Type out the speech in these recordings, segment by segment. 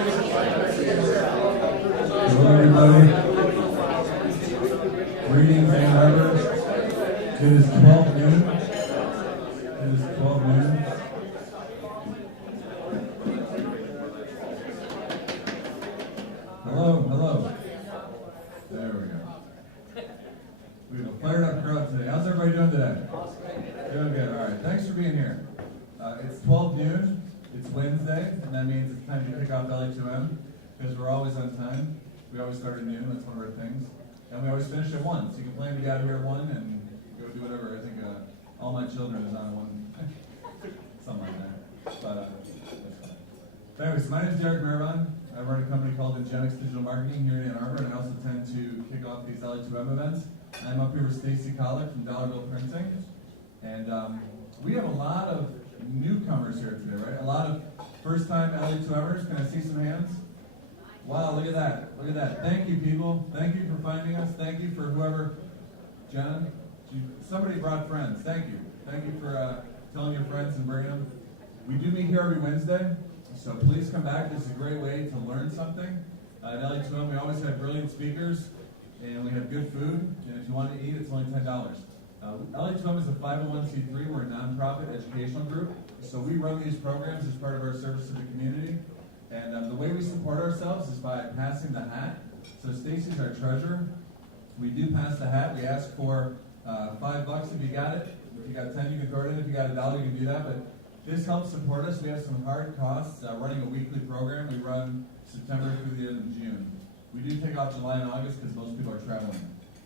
Hello, everybody. Greetings, Ann Arbor. It is 12 noon. It is 12 noon. Hello, hello. There we go. We have a fired up crowd today. How's everybody doing today? Doing good. All right. Thanks for being here. It's 12 noon. It's Wednesday, and that means it's time to kick off LA2M because we're always on time. We always start at noon. That's one of our things. And we always finish at 1. So you can plan to get out here at 1 and go do whatever. I think all my children is on 1. Something like that. But that's fine. But anyways, my name is Derek Marabon. I run a company called Ingenix Digital Marketing here in Ann Arbor, and I also tend to kick off these LA2M events. I'm up here with Stacy Collick from Dollar Bill Printing. And we have a lot of newcomers here today, right? A lot of first-time LA2Mers. Can I see some hands? Wow, look at that. Look at that. Thank you, people. Thank you for finding us. Thank you for whoever. Jen, somebody brought friends. Thank you. Thank you for telling your friends and bringing them. We do meet here every Wednesday, so please come back. This is a great way to learn something. At LA2M, we always have brilliant speakers, and we have good food. And if you want to eat, it's only $10. LA2M is a 501c3. We're a nonprofit educational group, so we run these programs as part of our service to the community. And the way we support ourselves is by passing the hat. So Stacy's our treasurer. We do pass the hat. We ask for $5 if you got it. If you got 10, you can throw it in. If you got $1, you can do that. But this helps support us. We have some hard costs running a weekly program. We run September through the end of June. We do take off July and August because most people are traveling.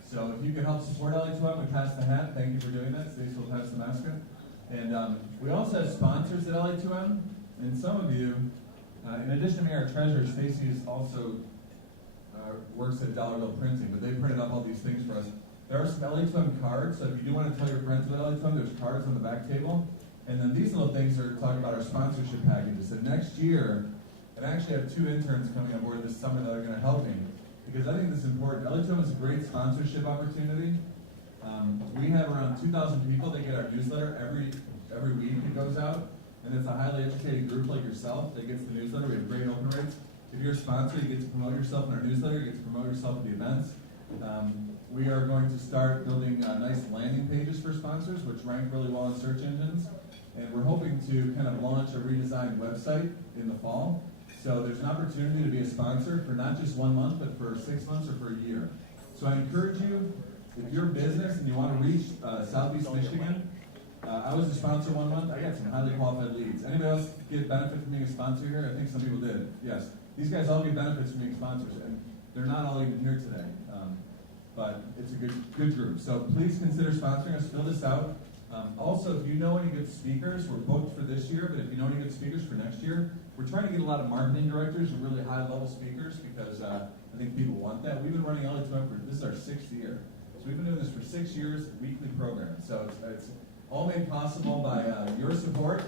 So if you can help support LA2M, we pass the hat. Thank you for doing that. Stacy will pass the mascot. And we also have sponsors at LA2M. And some of you, in addition to being our treasurer, Stacy is also works at Dollar Bill Printing, but they printed up all these things for us. There are some LA2M cards, so if you do want to tell your friends about LA2M, there's cards on the back table. And then these little things are talking about our sponsorship packages. And next year, and I actually have 2 interns coming on board this summer that are going to help me, because I think this is important. LA2M is a great sponsorship opportunity. We have around 2,000 people that get our newsletter every week it goes out. And it's a highly educated group like yourself that gets the newsletter. We have great open rates. If you're a sponsor, you get to promote yourself in our newsletter. You get to promote yourself at the events. We are going to start building nice landing pages for sponsors, which rank really well in search engines. And we're hoping to kind of launch a redesigned website in the fall. So there's an opportunity to be a sponsor for not just 1 month, but for 6 months or for a year. So I encourage you, if you're a business and you want to reach Southeast Michigan, I was a sponsor 1 month. I got some highly qualified leads. Anybody else get benefit from being a sponsor here? I think some people did. Yes. These guys all get benefits from being sponsors, and they're not all even here today. But it's a good group. So please consider sponsoring us. Fill this out. Also, if you know any good speakers, we're booked for this year, but if you know any good speakers for next year, we're trying to get a lot of marketing directors and really high-level speakers because I think people want that. We've been running LA2M for, this is our 6th year. So we've been doing this for 6 years, weekly program. So it's all made possible by your support.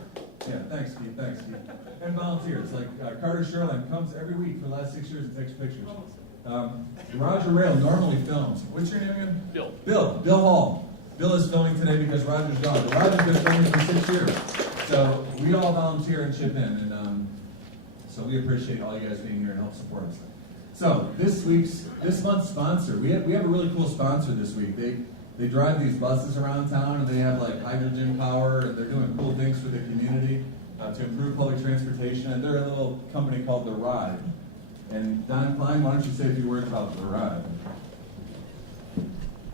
Yeah, thanks, Keith. Thanks, Keith. And volunteers. Like Carter Sherlin comes every week for the last 6 years and takes pictures. Roger Rayle normally films. What's your name again? Bill. Bill Hall. Bill is filming today because Roger's gone. But Roger's been filming for 6 years. So we all volunteer and chip in. And so we appreciate all you guys being here and help support us. So this month's sponsor, we have a really cool sponsor this week. They drive these buses around town, and they have like hydrogen power, and they're doing cool things for the community to improve public transportation. And they're a little company called The Ride. And Don Klein, why don't you say a few words about The Ride?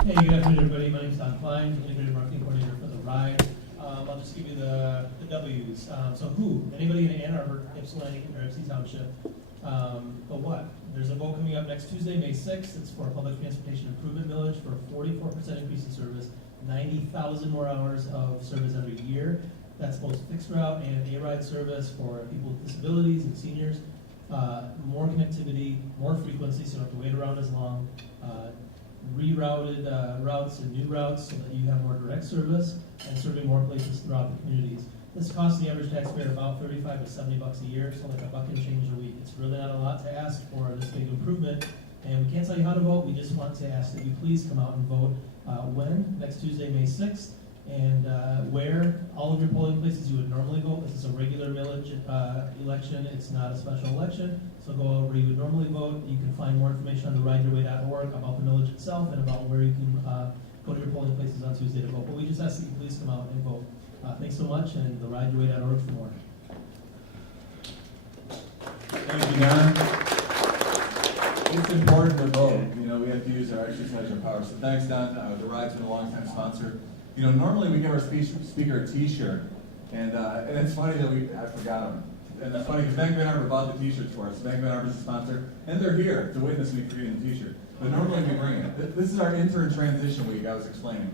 Hey, good afternoon, everybody. My name is Don Klein, Integrated Marketing Coordinator for The Ride. I'll just give you the W's. So who? Anybody in Ann Arbor, Ypsilanti, or FC Township. But what? There's a vote coming up next Tuesday, May 6th. It's for a public transportation improvement village for a 44% increase in service, 90,000 more hours of service every year. That's both fixed route and A-ride service for people with disabilities and seniors. More connectivity, more frequency, so you don't have to wait around as long. Rerouted routes and new routes so that you have more direct service and serving more places throughout the communities. This costs the average taxpayer about $35 to $70 a year, so like $1 and change a week. It's really not a lot to ask for this big improvement, and we can't tell you how to vote. We just want to ask that you please come out and vote when? Next Tuesday, May 6th. and where all of your polling places you would normally vote. This is a regular millage election. It's not a special election. So go out where you would normally vote. You can find more information on the rideyourway.org about the millage itself and about where you can go to your polling places on Tuesday to vote. But we just ask that you please come out and vote. Thanks so much, and the rideyourway.org for more. Thank you, Don. It's important to vote. You know, we have to use our exercise our power. So thanks, Don. The Ride's been a long-time sponsor. You know, normally we give our speaker a T-shirt, and it's funny that I forgot them. And it's funny because Bank of Ann Arbor bought the T-shirts for us. Bank of Ann Arbor's a sponsor, and they're here to witness me creating the T-shirt. But normally we bring it. This is our intern transition week I was explaining.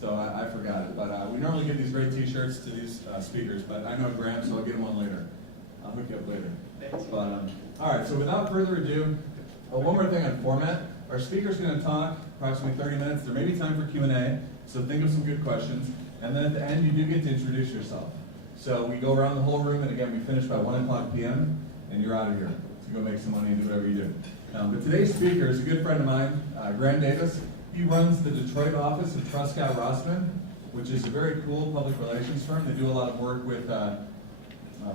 So I forgot it. But we normally give these great T-shirts to these speakers. But I know Graham, so I'll get him one later. I'll hook you up later. But, all right, so without further ado, one more thing on format. Our speaker's going to talk approximately 30 minutes. There may be time for Q&A, so think of some good questions. And then at the end, you do get to introduce yourself. So we go around the whole room, and again, we finish by 1 o'clock p.m., and you're out of here to go make some money and do whatever you do. But today's speaker is a good friend of mine, Graham Davis. He runs the Detroit office of Truscott Rossman, which is a very cool public relations firm. They do a lot of work with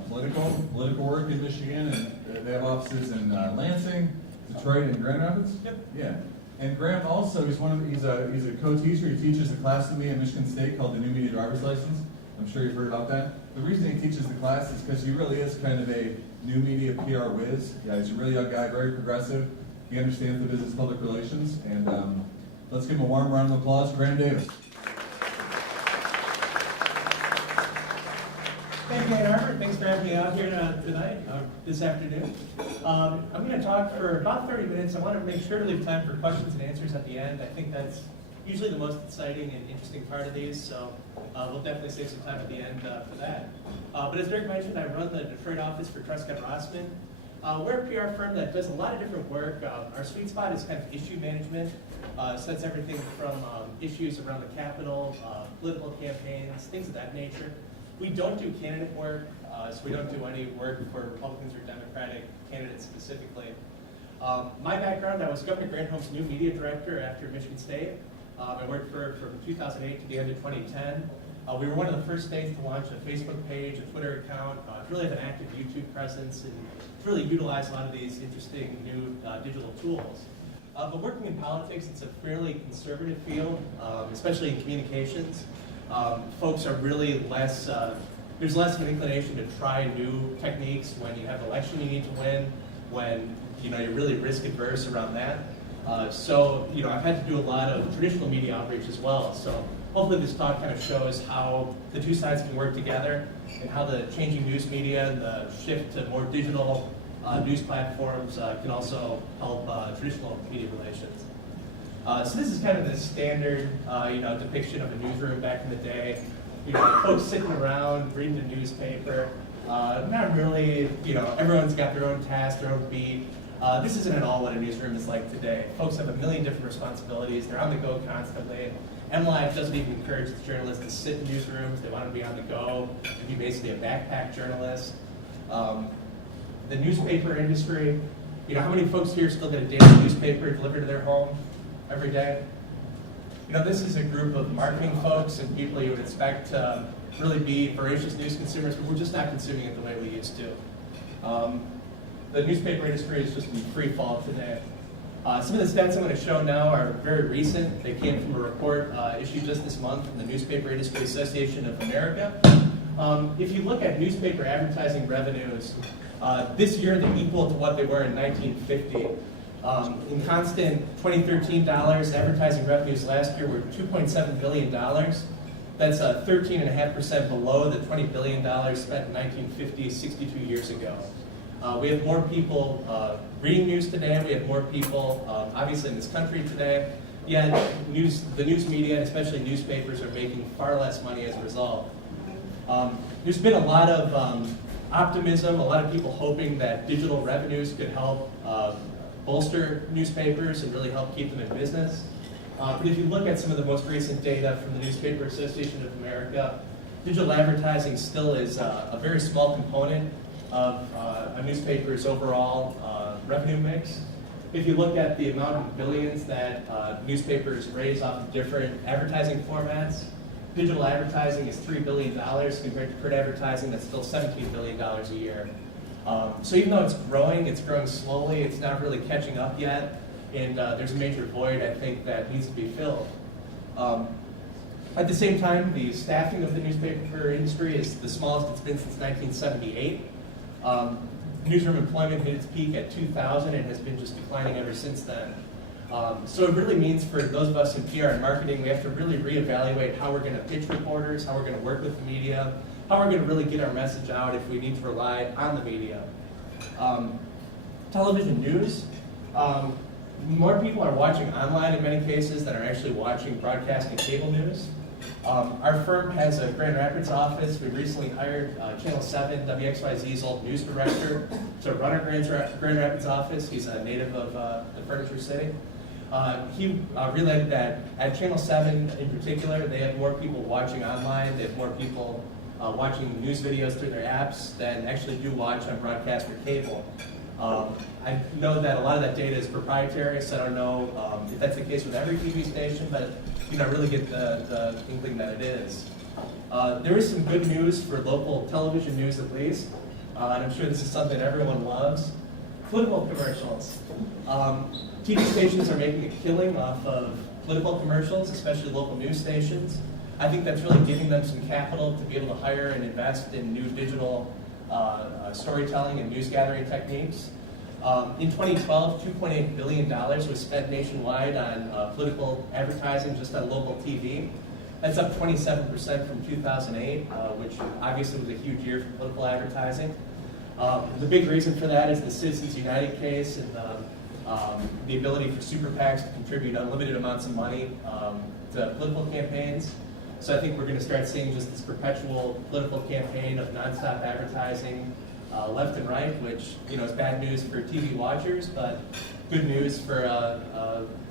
political work in Michigan, and they have offices in Lansing, Detroit, and Grand Rapids. Yep. Yeah. And Graham also he's a co-teacher. He teaches a class with me at Michigan State called the New Media Driver's License. I'm sure you've heard about that. The reason he teaches the class is because he really is kind of a new media PR whiz. Yeah, he's a really young guy, very progressive. He understands the business of public relations, and let's give him a warm round of applause for Graham Davis. Thank you, Ann Arbor. Thanks for having me out here tonight, this afternoon. I'm going to talk for about 30 minutes. I want to make sure to leave time for questions and answers at the end. I think that's usually the most exciting and interesting part of these, so we'll definitely save some time at the end for that. But as Derek mentioned, I run the Detroit office for Truscott Rossman. We're a PR firm that does a lot of different work. Our sweet spot is kind of issue management. So that's everything from issues around the Capitol, political campaigns, things of that nature. We don't do candidate work, so we don't do any work for Republicans or Democratic candidates specifically. My background, I was Governor Granholm's new media director after Michigan State. I worked from 2008 to the end of 2010. We were one of the first states to launch a Facebook page, a Twitter account, to really have an active YouTube presence, and to really utilize a lot of these interesting new digital tools. But working in politics, it's a fairly conservative field, especially in communications. Folks are really less, there's less of an inclination to try new techniques when you have an election you need to win, when you're really risk adverse around that. So I've had to do a lot of traditional media outreach as well. So hopefully this talk kind of shows how the two sides can work together and how the changing news media and the shift to more digital news platforms can also help traditional media relations. So this is kind of the standard, depiction of a newsroom back in the day. Folks sitting around reading the newspaper. Not really, everyone's got their own task, their own beat. This isn't at all what a newsroom is like today. Folks have a million different responsibilities. They're on the go constantly. MLive doesn't even encourage its journalists to sit in newsrooms. They want to be on the go, and be basically a backpack journalist. The newspaper industry, how many folks here still get a daily newspaper delivered to their home every day? This is a group of marketing folks and people you would expect to really be voracious news consumers, but we're just not consuming it the way we used to. The newspaper industry is just in free fall today. Some of the stats I'm going to show now are very recent. They came from a report issued just this month from the Newspaper Industry Association of America. If you look at newspaper advertising revenues, this year they're equal to what they were in 1950. In constant 2013 dollars, advertising revenues last year were $2.7 billion. That's 13.5% below the $20 billion spent in 1950, 62 years ago. We have more people reading news today. We have more people, obviously, in this country today. Yet, the news media, especially newspapers, are making far less money as a result. There's been a lot of optimism, a lot of people hoping that digital revenues could help bolster newspapers and really help keep them in business. But if you look at some of the most recent data from the Newspaper Association of America, digital advertising still is a very small component of a newspaper's overall revenue mix. If you look at the amount of billions that newspapers raise off of different advertising formats, digital advertising is $3 billion compared to print advertising that's still $17 billion a year. So even though it's growing slowly, it's not really catching up yet, and there's a major void, I think, that needs to be filled. At the same time, the staffing of the newspaper industry is the smallest it's been since 1978. Newsroom employment hit its peak at 2000 and has been just declining ever since then. So it really means for those of us in PR and marketing, we have to really reevaluate how we're going to pitch reporters, how we're going to work with the media, how we're going to really get our message out if we need to rely on the media. Television news. More people are watching online in many cases than are actually watching broadcast and cable news. Our firm has a Grand Rapids office. We recently hired Channel 7, WXYZ's old news director, to run our Grand Rapids office. He's a native of the Furniture City. He relayed that at Channel 7 in particular, they have more people watching online, they have more people watching news videos through their apps than actually do watch on broadcast or cable. I know that a lot of that data is proprietary, so I don't know if that's the case with every TV station, but you know, I really get the inkling that it is. There is some good news for local television news at least, and I'm sure this is something everyone loves. Political commercials. TV stations are making a killing off of political commercials, especially local news stations. I think that's really giving them some capital to be able to hire and invest in new digital storytelling and news gathering techniques. In 2012, $2.8 billion was spent nationwide on political advertising just on local TV. That's up 27% from 2008, which obviously was a huge year for political advertising. The big reason for that is the Citizens United case and the ability for super PACs to contribute unlimited amounts of money to political campaigns. So I think we're going to start seeing just this perpetual political campaign of nonstop advertising, left and right, which is bad news for TV watchers, but good news for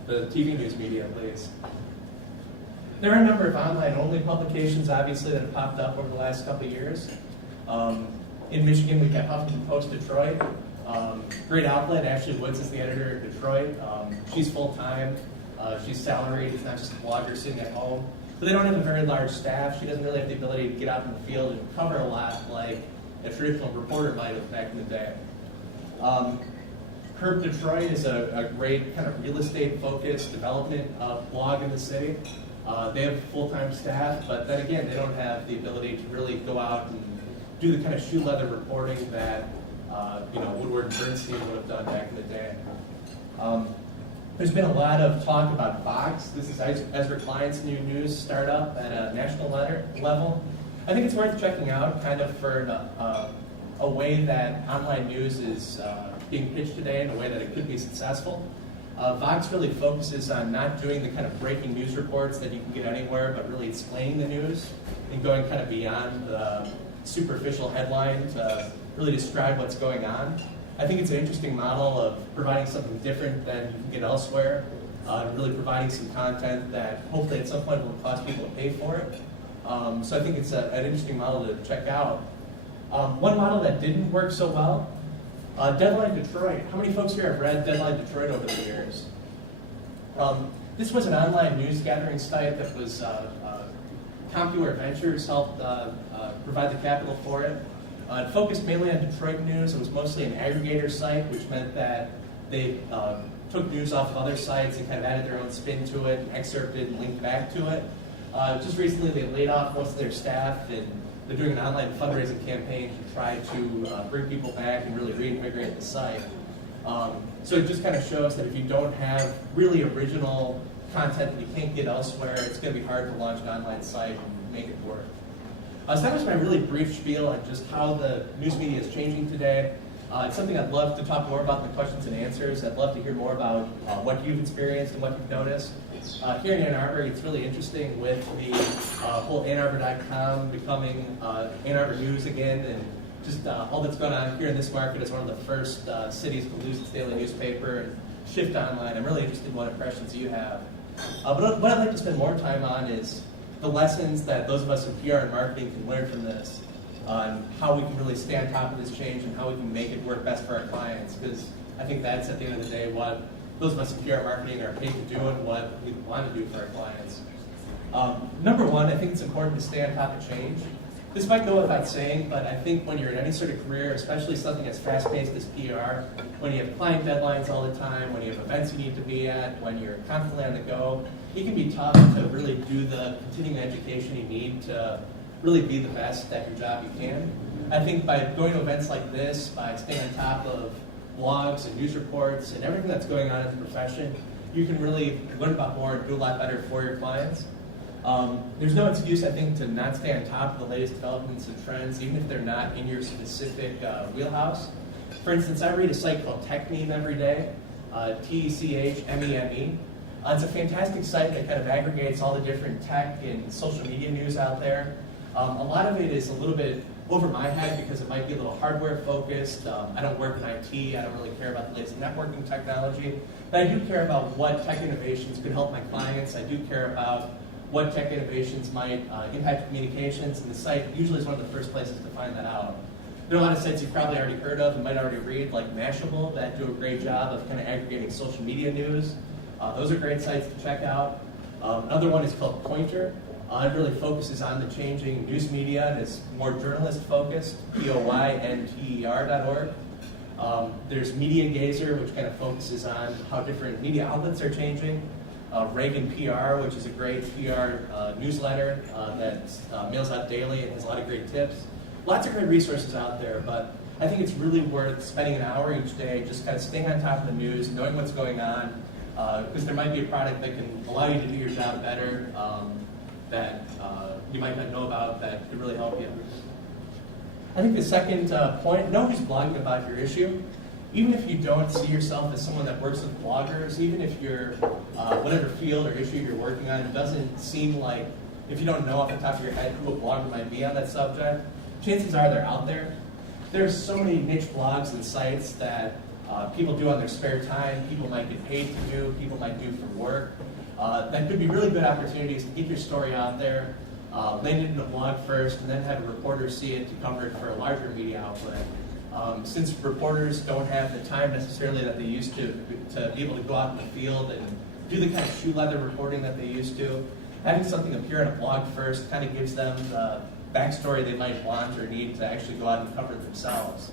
the TV news media, at least. There are a number of online-only publications, obviously, that have popped up over the last couple of years. In Michigan, we've got Huffington Post Detroit. Great outlet. Ashley Woods is the editor of Detroit. She's full-time. She's salaried. It's not just a blogger sitting at home. But they don't have a very large staff. She doesn't really have the ability to get out in the field and cover a lot like a traditional reporter might have back in the day. Herb Detroit is a great kind of real estate-focused development blog in the city. They have full-time staff, but then again, they don't have the ability to really go out and do the kind of shoe leather reporting that Woodward and Bernstein would have done back in the day. There's been a lot of talk about Vox. This is Ezra Klein's new news startup at a national level. I think it's worth checking out, kind of for a way that online news is being pitched today in a way that it could be successful. Vox really focuses on not doing the kind of breaking news reports that you can get anywhere, but really explaining the news and going kind of beyond the superficial headline to really describe what's going on. I think it's an interesting model of providing something different than you can get elsewhere, really providing some content that hopefully at some point will cause people to pay for it. So I think it's an interesting model to check out. One model that didn't work so well, Deadline Detroit. How many folks here have read Deadline Detroit over the years? This was an online news gathering site that was Compuware Ventures helped provide the capital for it. It focused mainly on Detroit news. It was mostly an aggregator site, which meant that they took news off of other sites and kind of added their own spin to it, and excerpted and linked back to it. Just recently, they laid off most of their staff, and they're doing an online fundraising campaign to try to bring people back and really reinvigorate the site. So it just kind of shows that if you don't have really original content that you can't get elsewhere, it's going to be hard to launch an online site and make it work. So that was my really brief spiel on just how the news media is changing today. It's something I'd love to talk more about in the questions and answers. I'd love to hear more about what you've experienced and what you've noticed. Here in Ann Arbor, it's really interesting with the whole AnnArbor.com becoming Ann Arbor News again, and just all that's going on here in this market is one of the first cities to lose its daily newspaper and shift online. I'm really interested in what impressions you have. But what I'd like to spend more time on is the lessons that those of us in PR and marketing can learn from this, on how we can really stay on top of this change and how we can make it work best for our clients, because I think that's at the end of the day what those of us in PR and marketing are paid to do and what we want to do for our clients. Number one, I think it's important to stay on top of change. This might go without saying, but I think when you're in any sort of career, especially something as fast-paced as PR, when you have client deadlines all the time, when you have events you need to be at, when you're constantly on the go, it can be tough to really do the continuing education you need to really be the best at your job you can. I think by going to events like this, by staying on top of blogs and news reports and everything that's going on in the profession, you can really learn about more and do a lot better for your clients. There's no excuse, I think, to not stay on top of the latest developments and trends, even if they're not in your specific wheelhouse. For instance, I read a site called TechMeme every day, TechMeme. It's a fantastic site that kind of aggregates all the different tech and social media news out there. A lot of it is a little bit over my head because it might be a little hardware focused. I don't work in IT, I don't really care about the latest networking technology, but I do care about what tech innovations could help my clients. I do care about what tech innovations might impact communications, and the site usually is one of the first places to find that out. There are a lot of sites you've probably already heard of and might already read, like Mashable, that do a great job of kind of aggregating social media news. Those are great sites to check out. Another one is called Pointer. It really focuses on the changing news media and is more journalist focused, poynter.org. There's Media Gazer, which kind of focuses on how different media outlets are changing. Reagan PR, which is a great PR newsletter that mails out daily and has a lot of great tips. Lots of great resources out there, but I think it's really worth spending an hour each day just kind of staying on top of the news, knowing what's going on, because there might be a product that can allow you to do your job better that you might not know about that could really help you. I think the second point, know who's blogging about your issue. Even if you don't see yourself as someone that works with bloggers, even if you're, whatever field or issue you're working on, it doesn't seem like, if you don't know off the top of your head who a blogger might be on that subject, chances are they're out there. There's so many niche blogs and sites that people do on their spare time, people might get paid to do, people might do for work. That could be really good opportunities to get your story out there, land it in a blog first, and then have a reporter see it to cover it for a larger media outlet. Since reporters don't have the time necessarily that they used to be able to go out in the field and do the kind of shoe leather reporting that they used to, having something appear on a blog first kind of gives them the backstory they might want or need to actually go out and cover it themselves.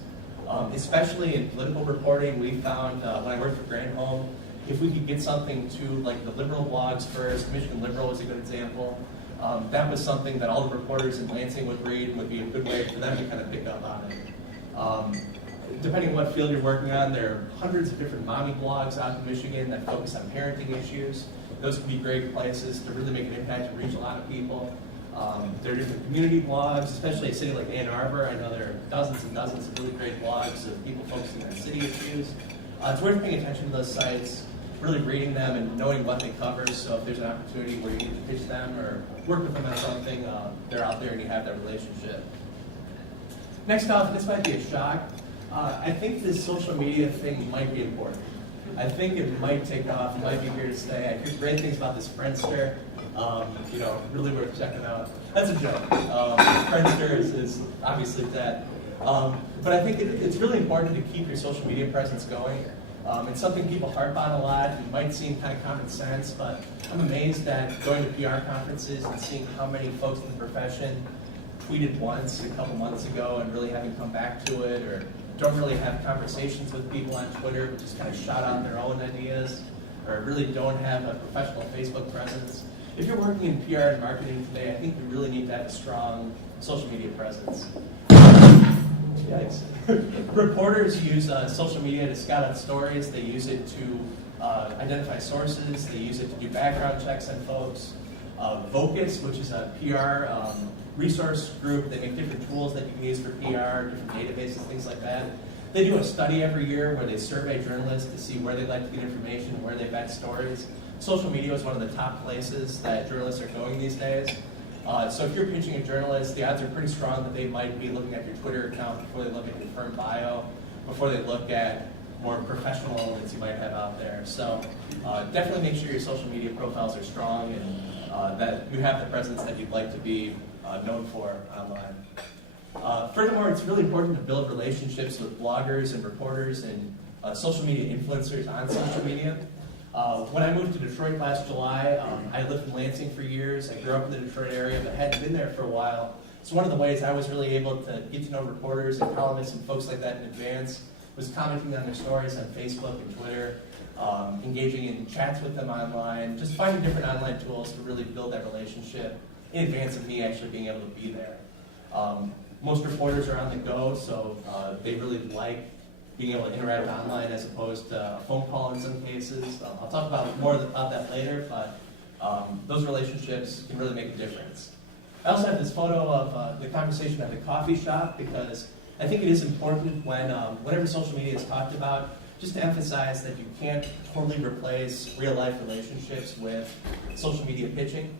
Especially in political reporting, we found when I worked for Granholm, if we could get something to like the liberal blogs first, Michigan Liberal was a good example, that was something that all the reporters in Lansing would read and would be a good way for them to kind of pick up on it. Depending on what field you're working on, there are hundreds of different mommy blogs out in Michigan that focus on parenting issues. Those can be great places to really make an impact and reach a lot of people. There are different community blogs, especially a city like Ann Arbor. I know there are dozens and dozens of really great blogs of people focusing on city issues. It's worth paying attention to those sites, really reading them and knowing what they cover, so if there's an opportunity where you need to pitch them or work with them on something, they're out there and you have that relationship. Next off, this might be a shock. I think this social media thing might be important. I think it might take off, it might be here to stay. I hear great things about this Friendster, really worth checking out. That's a joke. Friendster is obviously dead. But I think it's really important to keep your social media presence going. It's something people harp on a lot. It might seem kind of common sense, but I'm amazed at going to PR conferences and seeing how many folks in the profession tweeted once a couple months ago and really haven't come back to it, or don't really have conversations with people on Twitter, but just kind of shout out their own ideas, or really don't have a professional Facebook presence. If you're working in PR and marketing today, I think you really need to have a strong social media presence. Yikes. Reporters use social media to scout out stories. They use it to identify sources. They use it to do background checks on folks. Vocus, which is a PR resource group, they make different tools that you can use for PR, different databases, things like that. They do a study every year where they survey journalists to see where they like to get information and where they vet stories. Social media is one of the top places that journalists are going these days. So if you're pitching a journalist, the odds are pretty strong that they might be looking at your Twitter account before they look at your firm bio, before they look at more professional elements you might have out there. So definitely make sure your social media profiles are strong and that you have the presence that you'd like to be known for online. Furthermore, it's really important to build relationships with bloggers and reporters and social media influencers on social media. When I moved to Detroit last July, I lived in Lansing for years. I grew up in the Detroit area, but hadn't been there for a while. So one of the ways I was really able to get to know reporters and columnists and folks like that in advance was commenting on their stories on Facebook and Twitter, engaging in chats with them online, just finding different online tools to really build that relationship in advance of me actually being able to be there. Most reporters are on the go, so they really like being able to interact online as opposed to a phone call in some cases. I'll talk more about that later, but those relationships can really make a difference. I also have this photo of the conversation at the coffee shop because I think it is important whenever social media is talked about, just to emphasize that you can't totally replace real-life relationships with social media pitching.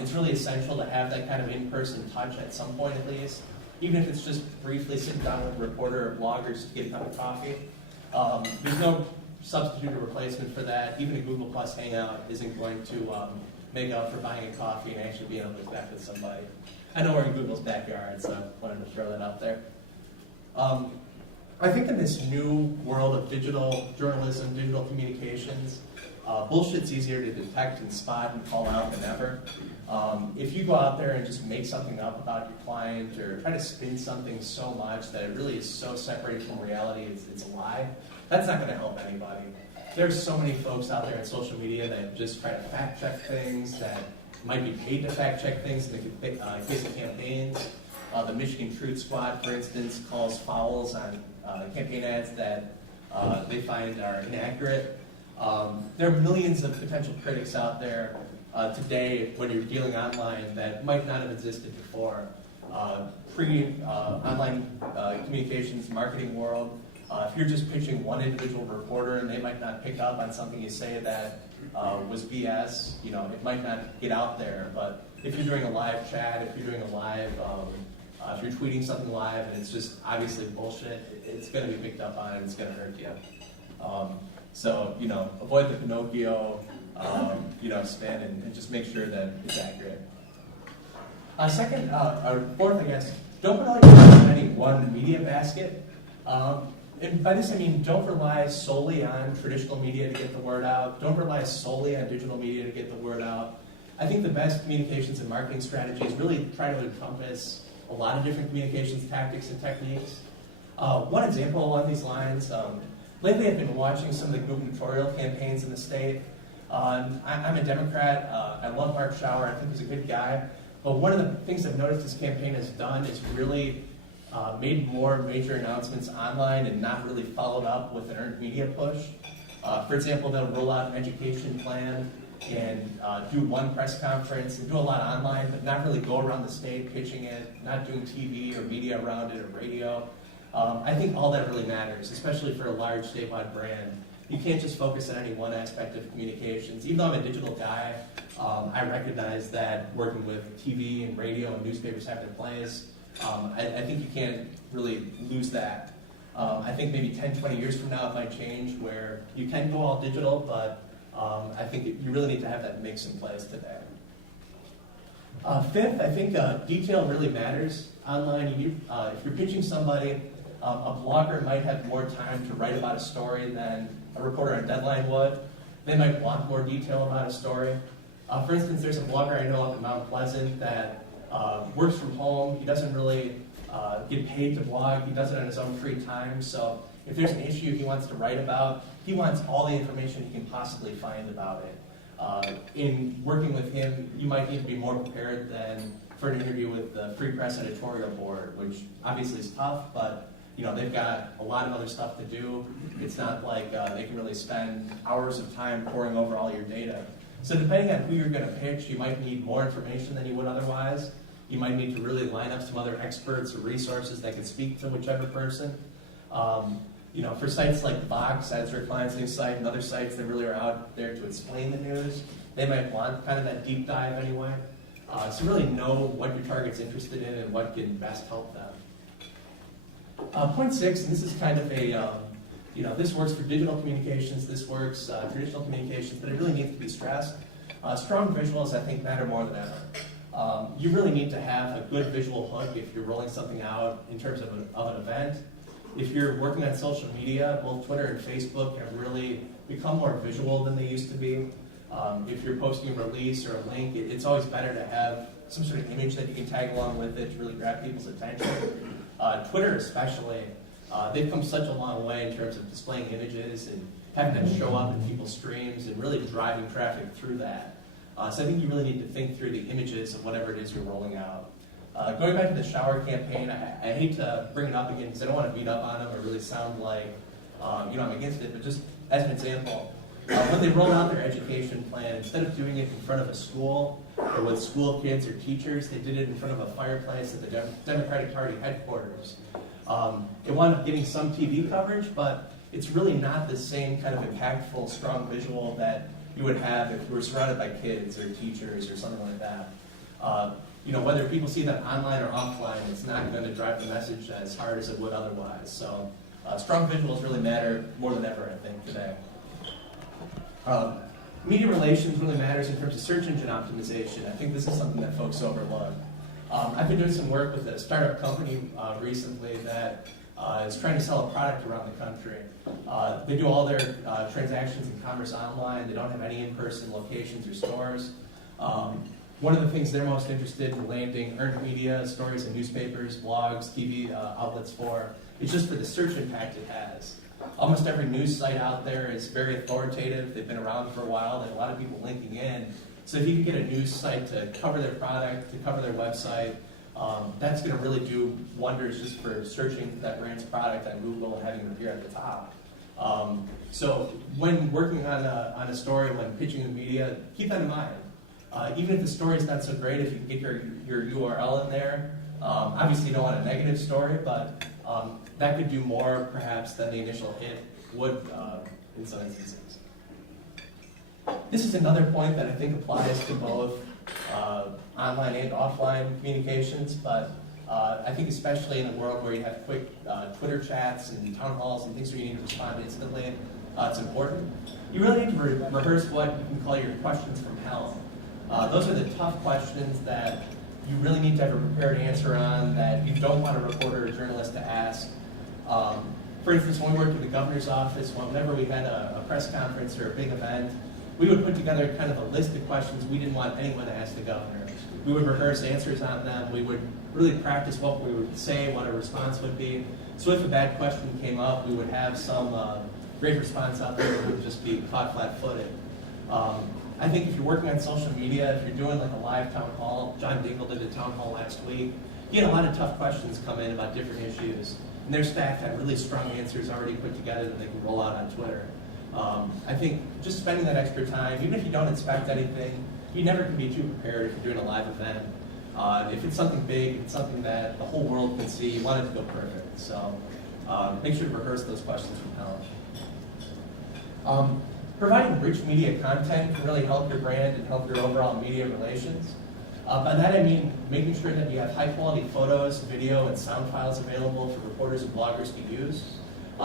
It's really essential to have that kind of in-person touch at some point at least, even if it's just briefly sitting down with a reporter or bloggers to get a cup of coffee. There's no substitute or replacement for that. Even a Google Plus Hangout isn't going to make up for buying a coffee and actually being able to connect with somebody. I know we're in Google's backyard, so I wanted to throw that out there. I think in this new world of digital journalism, digital communications, bullshit's easier to detect and spot and call out than ever. If you go out there and just make something up about your client or try to spin something so much that it really is so separated from reality, it's a lie, that's not going to help anybody. There's so many folks out there on social media that just try to fact check things, that might be paid to fact check things in the case of campaigns. The Michigan Truth Squad, for instance, calls fouls on campaign ads that they find are inaccurate. There are millions of potential critics out there today when you're dealing online that might not have existed before. Online communications marketing world, if you're just pitching one individual reporter and they might not pick up on something you say that was BS, it might not get out there. But if you're doing a live chat, if you're doing a live, if you're tweeting something live and it's just obviously bullshit, it's going to be picked up on and it's going to hurt you. So, avoid the Pinocchio, spin and just make sure that it's accurate. Second, or fourth, I guess, don't rely on any one media basket. And by this I mean don't rely solely on traditional media to get the word out. Don't rely solely on digital media to get the word out. I think the best communications and marketing strategies really try to encompass a lot of different communications tactics and techniques. One example along these lines, lately I've been watching some of the gubernatorial campaigns in the state. I'm a Democrat. I love Mark Schauer. I think he's a good guy. But one of the things I've noticed this campaign has done is really made more major announcements online and not really followed up with an earned media push. For example, they'll roll out an education plan and do one press conference and do a lot online, but not really go around the state pitching it, not doing TV or media around it or radio. I think all that really matters, especially for a large statewide brand. You can't just focus on any one aspect of communications. Even though I'm a digital guy, I recognize that working with TV and radio and newspapers have their place. I think you can't really lose that. I think maybe 10, 20 years from now it might change where you can go all digital, but I think you really need to have that mix in place today. Fifth, I think detail really matters online. If you're pitching somebody, a blogger might have more time to write about a story than a reporter on Deadline would. They might want more detail about a story. For instance, there's a blogger I know up in Mount Pleasant that works from home. He doesn't really get paid to blog. He does it on his own free time. So if there's an issue he wants to write about, he wants all the information he can possibly find about it. In working with him, you might need to be more prepared than for an interview with the Free Press editorial board, which obviously is tough, but they've got a lot of other stuff to do. It's not like they can really spend hours of time poring over all your data. So depending on who you're going to pitch, you might need more information than you would otherwise. You might need to really line up some other experts or resources that can speak to whichever person. For sites like Vox, as their client's news site, and other sites that really are out there to explain the news, they might want kind of that deep dive anyway. So really know what your target's interested in and what can best help them. Point 6, and this is kind of a, this works for digital communications, this works traditional communications, but it really needs to be stressed. Strong visuals, I think, matter more than ever. You really need to have a good visual hook if you're rolling something out in terms of an event. if you're working on social media, both Twitter and Facebook have really become more visual than they used to be. If you're posting a release or a link, it's always better to have some sort of image that you can tag along with it to really grab people's attention. Twitter especially, they've come such a long way in terms of displaying images and having them show up in people's streams and really driving traffic through that. So I think you really need to think through the images of whatever it is you're rolling out. Going back to the shower campaign, I hate to bring it up again because I don't want to beat up on them or really sound like I'm against it, but just as an example, when they rolled out their education plan, instead of doing it in front of a school or with school kids or teachers, they did it in front of a fireplace at the Democratic Party headquarters. It wound up getting some TV coverage, but it's really not the same kind of impactful, strong visual that you would have if you were surrounded by kids or teachers or something like that. Whether people see that online or offline, it's not going to drive the message as hard as it would otherwise. So strong visuals really matter more than ever, I think, today. Media relations really matters in terms of search engine optimization. I think this is something that folks overlook. I've been doing some work with a startup company recently that is trying to sell a product around the country. They do all their transactions and commerce online. They don't have any in-person locations or stores. One of the things they're most interested in landing earned media, stories in newspapers, blogs, TV outlets for is just for the search impact it has. Almost every news site out there is very authoritative. They've been around for a while. There are a lot of people linking in. So if you could get a news site to cover their product, to cover their website, that's going to really do wonders just for searching for that brand's product on Google and having it appear at the top. So when working on a story, when pitching the media, keep that in mind. Even if the story is not so great, if you can get your URL in there, obviously you don't want a negative story, but that could do more perhaps than the initial hit would in some instances. This is another point that I think applies to both online and offline communications, but I think especially in a world where you have quick Twitter chats and town halls and things where you need to respond instantly, it's important. You really need to rehearse what you can call your questions from hell. Those are the tough questions that you really need to have a prepared answer on that you don't want a reporter or journalist to ask. For instance, when we worked at the governor's office, whenever we had a press conference or a big event, we would put together kind of a list of questions we didn't want anyone to ask the governor. We would rehearse answers on them. We would really practice what we would say, what a response would be. So if a bad question came up, we would have some great response out there that would just be caught flat-footed. I think if you're working on social media, if you're doing like a live town hall, John Dingle did a town hall last week, you get a lot of tough questions come in about different issues. And their staff had really strong answers already put together that they can roll out on Twitter. I think just spending that extra time, even if you don't expect anything, you never can be too prepared if you're doing a live event. If it's something big, it's something that the whole world can see, you want it to go perfect. So make sure to rehearse those questions from hell. Providing rich media content can really help your brand and help your overall media relations. By that I mean making sure that you have high quality photos, video, and sound files available for reporters and bloggers to use.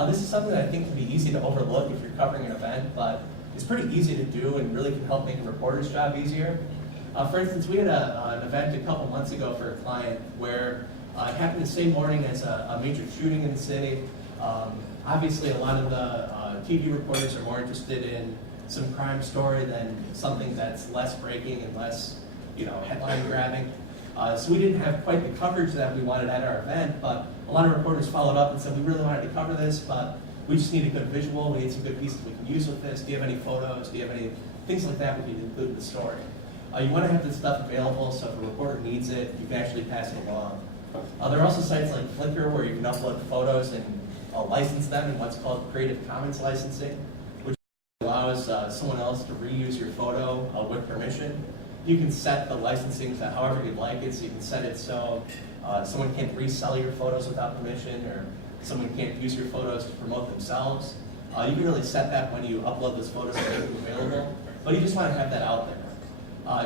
This is something that I think can be easy to overlook if you're covering an event, but it's pretty easy to do and really can help make a reporter's job easier. For instance, we had an event a couple months ago for a client where it happened the same morning as a major shooting in the city. Obviously, a lot of the TV reporters are more interested in some crime story than something that's less breaking and less, headline grabbing. So we didn't have quite the coverage that we wanted at our event, but a lot of reporters followed up and said, we really wanted to cover this, but we just need a good visual, we need some good pieces we can use with this. Do you have any photos? Do you have any things like that we can include in the story? You want to have this stuff available so if a reporter needs it, you can actually pass it along. There are also sites like Flickr where you can upload photos and license them in what's called Creative Commons licensing, which allows someone else to reuse your photo with permission. You can set the licensing to however you'd like it, so you can set it so someone can't resell your photos without permission, or someone can't use your photos to promote themselves. You can really set that when you upload those photos and make them available, but you just want to have that out there.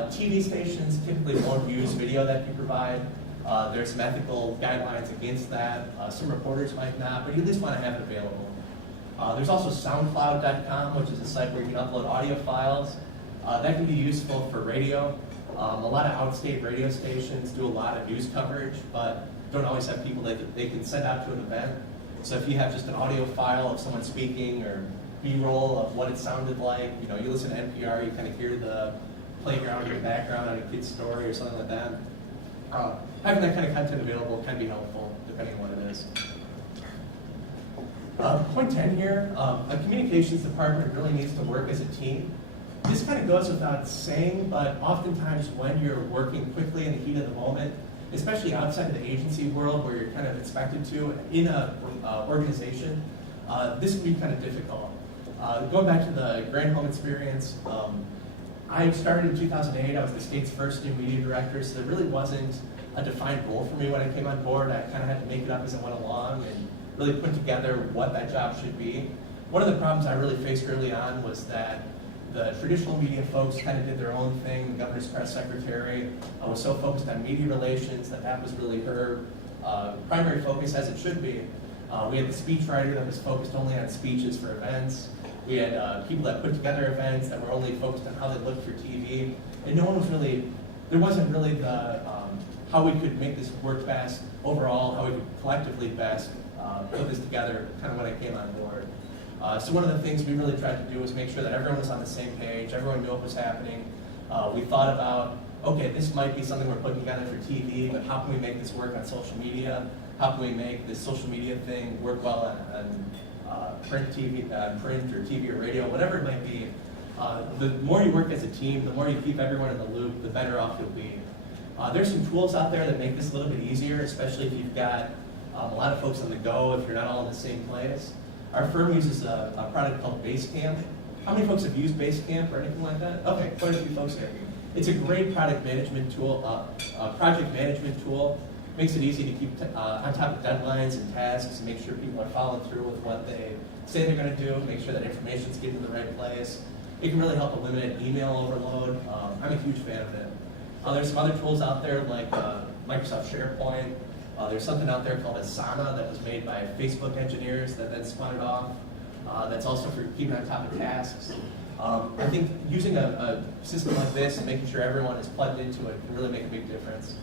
TV stations typically won't use video that you provide. There's some ethical guidelines against that. Some reporters might not, but you at least want to have it available. There's also SoundCloud.com, which is a site where you can upload audio files. That can be useful for radio. A lot of outstate radio stations do a lot of news coverage, but don't always have people that they can send out to an event. So if you have just an audio file of someone speaking or B-roll of what it sounded like, you listen to NPR, you kind of hear the playground in the background on a kid's story or something like that. Having that kind of content available can be helpful, depending on what it is. Point 10 here, a communications department really needs to work as a team. This kind of goes without saying, but oftentimes when you're working quickly in the heat of the moment, especially outside of the agency world where you're kind of expected to in an organization, this can be kind of difficult. Going back to the Grand Home experience, I started in 2008. I was the state's first new media director, so there really wasn't a defined role for me when I came on board. I kind of had to make it up as I went along and really put together what that job should be. One of the problems I really faced early on was that the traditional media folks kind of did their own thing. The governor's press secretary was so focused on media relations that was really her primary focus, as it should be. We had the speechwriter that was focused only on speeches for events. We had people that put together events that were only focused on how they looked for TV. And no one was really, there wasn't really the, how we could make this work best overall, how we could collectively best put this together kind of when I came on board. So one of the things we really tried to do was make sure that everyone was on the same page, everyone knew what was happening. We thought about, okay, this might be something we're putting together for TV, but how can we make this work on social media? How can we make this social media thing work well on print TV, print or TV or radio, whatever it might be? The more you work as a team, the more you keep everyone in the loop, the better off you'll be. There's some tools out there that make this a little bit easier, especially if you've got a lot of folks on the go, if you're not all in the same place. Our firm uses a product called Basecamp. How many folks have used Basecamp or anything like that? Okay, quite a few folks here. It's a great product management tool, project management tool. Makes it easy to keep on top of deadlines and tasks and make sure people are following through with what they say they're going to do, make sure that information's getting to the right place. It can really help eliminate email overload. I'm a huge fan of it. There's some other tools out there like Microsoft SharePoint. There's something out there called Asana that was made by Facebook engineers that then spun it off. That's also for keeping on top of tasks. I think using a system like this and making sure everyone is plugged into it can really make a big difference.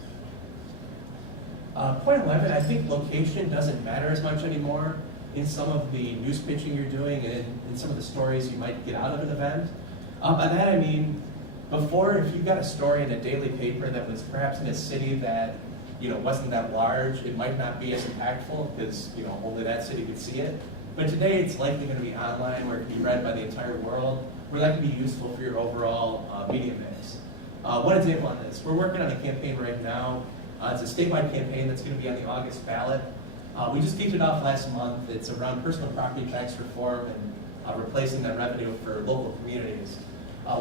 Point 11, I think location doesn't matter as much anymore in some of the news pitching you're doing and in some of the stories you might get out of an event. By that I mean, before, if you got a story in a daily paper that was perhaps in a city that wasn't that large, it might not be as impactful because only that city could see it. But today it's likely going to be online where it can be read by the entire world, where that can be useful for your overall media mix. One example on this, we're working on a campaign right now. It's a statewide campaign that's going to be on the August ballot. We just kicked it off last month. It's around personal property tax reform and replacing that revenue for local communities.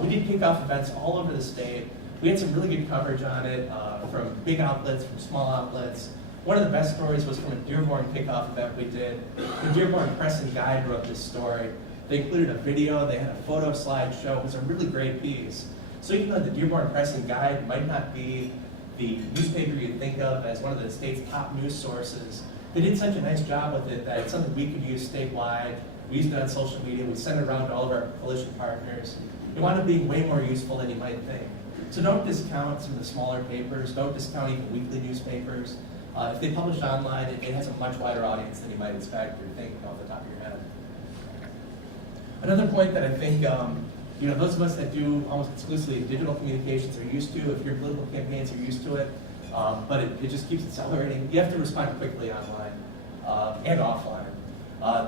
We did kick-off events all over the state. We had some really good coverage on it from big outlets, from small outlets. One of the best stories was from a Dearborn kickoff event we did. The Dearborn Press and Guide wrote this story. They included a video, they had a photo slideshow. It was a really great piece. So even though the Dearborn Press and Guide might not be the newspaper you'd think of as one of the state's top news sources, they did such a nice job with it that it's something we could use statewide. We used it on social media. We sent it around to all of our coalition partners. It wound up being way more useful than you might think. So don't discount some of the smaller papers. Don't discount even weekly newspapers. If they publish online, it has a much wider audience than you might expect or think off the top of your head. Another point that I think those of us that do almost exclusively digital communications are used to. If your political campaigns are used to it, but it just keeps accelerating. You have to respond quickly online and offline.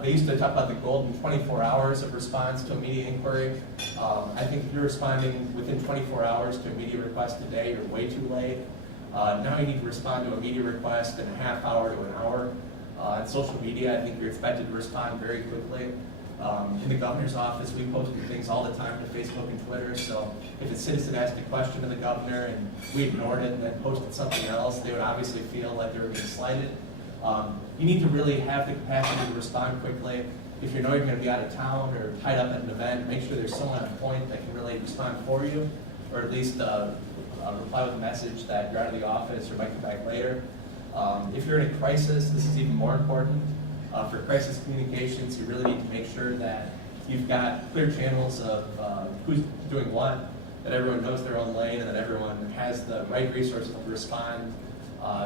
They used to talk about the golden 24 hours of response to a media inquiry. I think if you're responding within 24 hours to a media request today, you're way too late. Now you need to respond to a media request in a half hour to an hour. On social media, I think you're expected to respond very quickly. In the governor's office, we post things all the time to Facebook and Twitter, so if a citizen asked a question to the governor and we ignored it and then posted something else, they would obviously feel like they were being slighted. You need to really have the capacity to respond quickly. If you know you're going to be out of town or tied up at an event, make sure there's someone on point that can really respond for you, or at least reply with a message that you're out of the office or might come back later. If you're in a crisis, this is even more important. For crisis communications, you really need to make sure that you've got clear channels of who's doing what, that everyone knows their own lane, and that everyone has the right resources to respond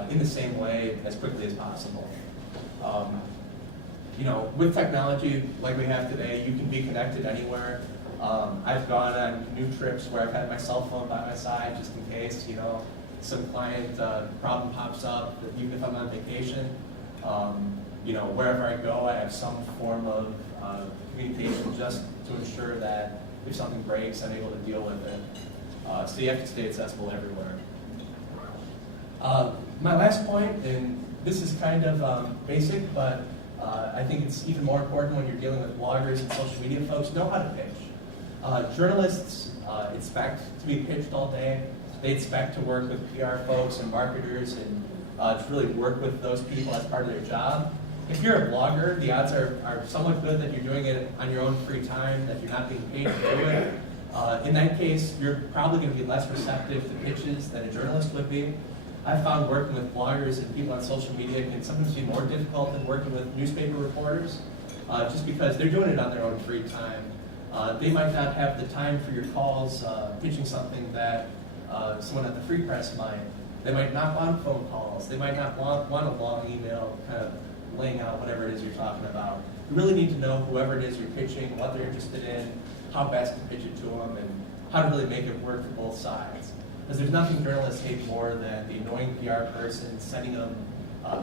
in the same way as quickly as possible. with technology like we have today, you can be connected anywhere. I've gone on new trips where I've had my cell phone by my side just in case, some client problem pops up, even if I'm on vacation. Wherever I go, I have some form of communication just to ensure that if something breaks, I'm able to deal with it. So you have to stay accessible everywhere. My last point, and this is kind of basic, but I think it's even more important when you're dealing with bloggers and social media folks, know how to pitch. Journalists expect to be pitched all day. They expect to work with PR folks and marketers and to really work with those people as part of their job. If you're a blogger, the odds are somewhat good that you're doing it on your own free time, that you're not being paid to do it. In that case, you're probably going to be less receptive to pitches than a journalist would be. I've found working with bloggers and people on social media can sometimes be more difficult than working with newspaper reporters, just because they're doing it on their own free time. They might not have the time for your calls pitching something that someone at the Free Press might. They might not want phone calls. They might not want a long email kind of laying out whatever it is you're talking about. You really need to know whoever it is you're pitching, what they're interested in, how best to pitch it to them, and how to really make it work for both sides. Because there's nothing journalists hate more than the annoying PR person sending them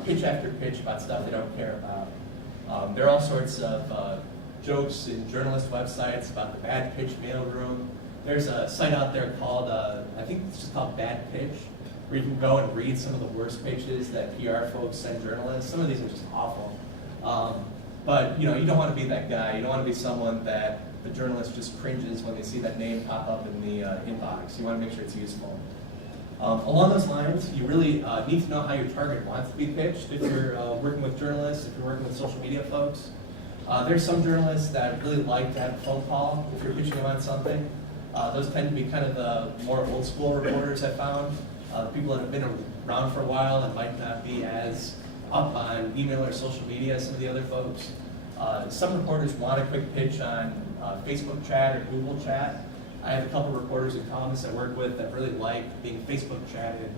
pitch after pitch about stuff they don't care about. There are all sorts of jokes in journalist websites about the bad pitch mailroom. There's a site out there called, I think it's just called Bad Pitch, where you can go and read some of the worst pitches that PR folks send journalists. Some of these are just awful. But you don't want to be that guy. You don't want to be someone that the journalist just cringes when they see that name pop up in the inbox. You want to make sure it's useful. Along those lines, you really need to know how your target wants to be pitched. If you're working with journalists, if you're working with social media folks, there's some journalists that really like to have a phone call if you're pitching them on something. Those tend to be kind of the more old school reporters I found. People that have been around for a while and might not be as up on email or social media as some of the other folks. Some reporters want a quick pitch on Facebook chat or Google chat. I have a couple of reporters and columnists I work with that really like being Facebook chatted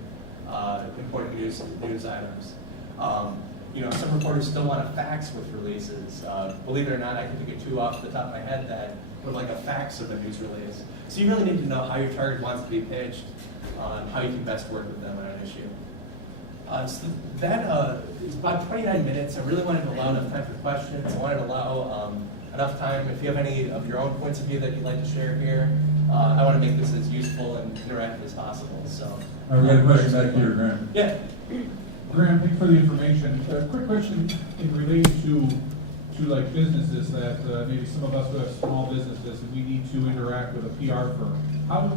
important news items. Some reporters still want a fax with releases. Believe it or not, I can think of two off the top of my head that would like a fax of a news release. So you really need to know how your target wants to be pitched and how you can best work with them on an issue. So that is about 29 minutes. I really wanted to allow enough time for questions. I wanted to allow enough time, if you have any of your own points of view that you'd like to share here. I want to make this as useful and interactive as possible. So. We got a question back here, Graham. Yeah. Graham, thanks for the information. A quick question in relation to like businesses that maybe some of us who have small businesses and we need to interact with a PR firm. How do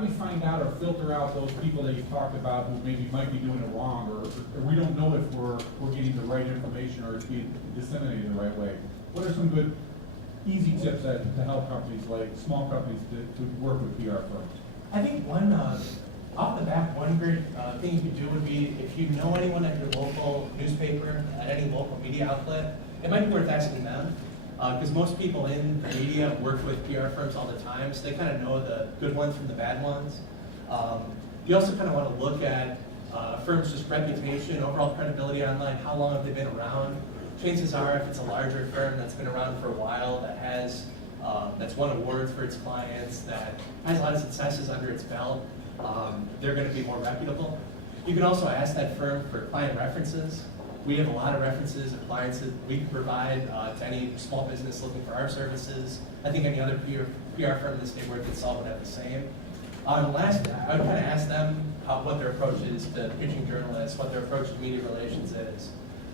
we find out or filter out those people that you talked about who maybe might be doing it wrong, or we don't know if we're getting the right information or it's being disseminated the right way? What are some good, easy tips to help companies, like small companies, to work with PR firms? I think one, off the bat, one great thing you could do would be if you know anyone at your local newspaper, at any local media outlet, it might be worth asking them. Because most people in the media work with PR firms all the time, so they kind of know the good ones from the bad ones. You also kind of want to look at a firm's just reputation, overall credibility online, how long have they been around. Chances are, if it's a larger firm that's been around for a while, that has that's won awards for its clients, that has a lot of successes under its belt, they're going to be more reputable. You can also ask that firm for client references. We have a lot of references of clients that we can provide to any small business looking for our services. I think any other PR firm in the state where it could solve would have the same. Last, I would kind of ask them what their approach is to pitching journalists, what their approach to media relations is.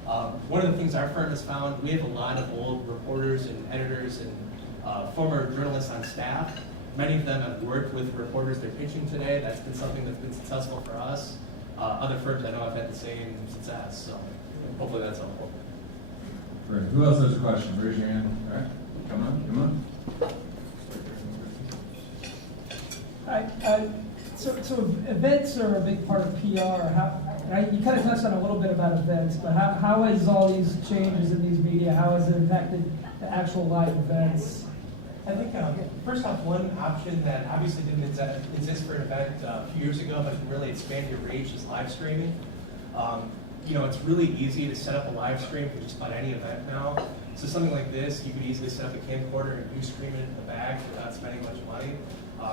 One of the things our firm has found, we have a lot of old reporters and editors and former journalists on staff. Many of them have worked with reporters they're pitching today. That's been something that's been successful for us. Other firms I know have had the same success, so hopefully that's helpful. Great. Who else has a question? Raise your hand. All right. Come on. Hi. So events are a big part of PR. You kind of touched on a little bit about events, but how has all these changes in these media, how has it impacted the actual live events? I think, first off, one option that obviously didn't exist for an event a few years ago, but can really expand your reach is live streaming. it's really easy to set up a live stream for just about any event now. So something like this, you could easily set up a camcorder and you stream it in the back without spending much money.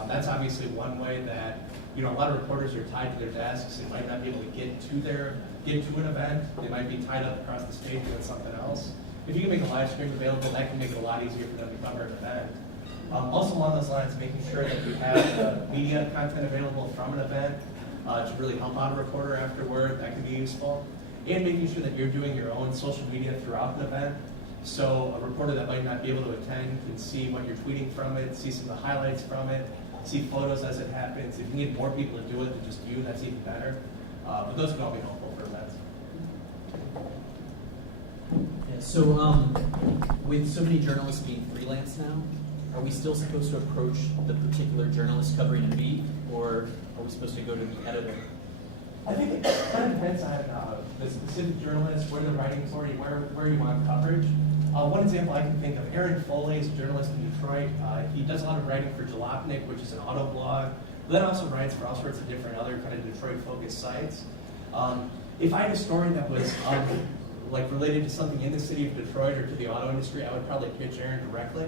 That's obviously one way that, a lot of reporters are tied to their desks. They might not be able to get to an event. They might be tied up across the stage doing something else. If you can make a live stream available, that can make it a lot easier for them to cover an event. Also along those lines, making sure that you have media content available from an event to really help out a reporter afterward, that can be useful. And making sure that you're doing your own social media throughout the event. So a reporter that might not be able to attend can see what you're tweeting from it, see some of the highlights from it, see photos as it happens. If you need more people to do it than just you, that's even better. But those can all be helpful for events. Yeah, so with so many journalists being freelance now, are we still supposed to approach the particular journalist covering a beat, or are we supposed to go to the editor? I think it kind of depends on the specific journalist, where they're writing for you, where you want coverage. One example I can think of, Aaron Foley is a journalist in Detroit. He does a lot of writing for Jalopnik, which is an auto blog, but then also writes for all sorts of different other kind of Detroit-focused sites. If I had a story that was related to something in the city of Detroit or to the auto industry, I would probably pitch Aaron directly.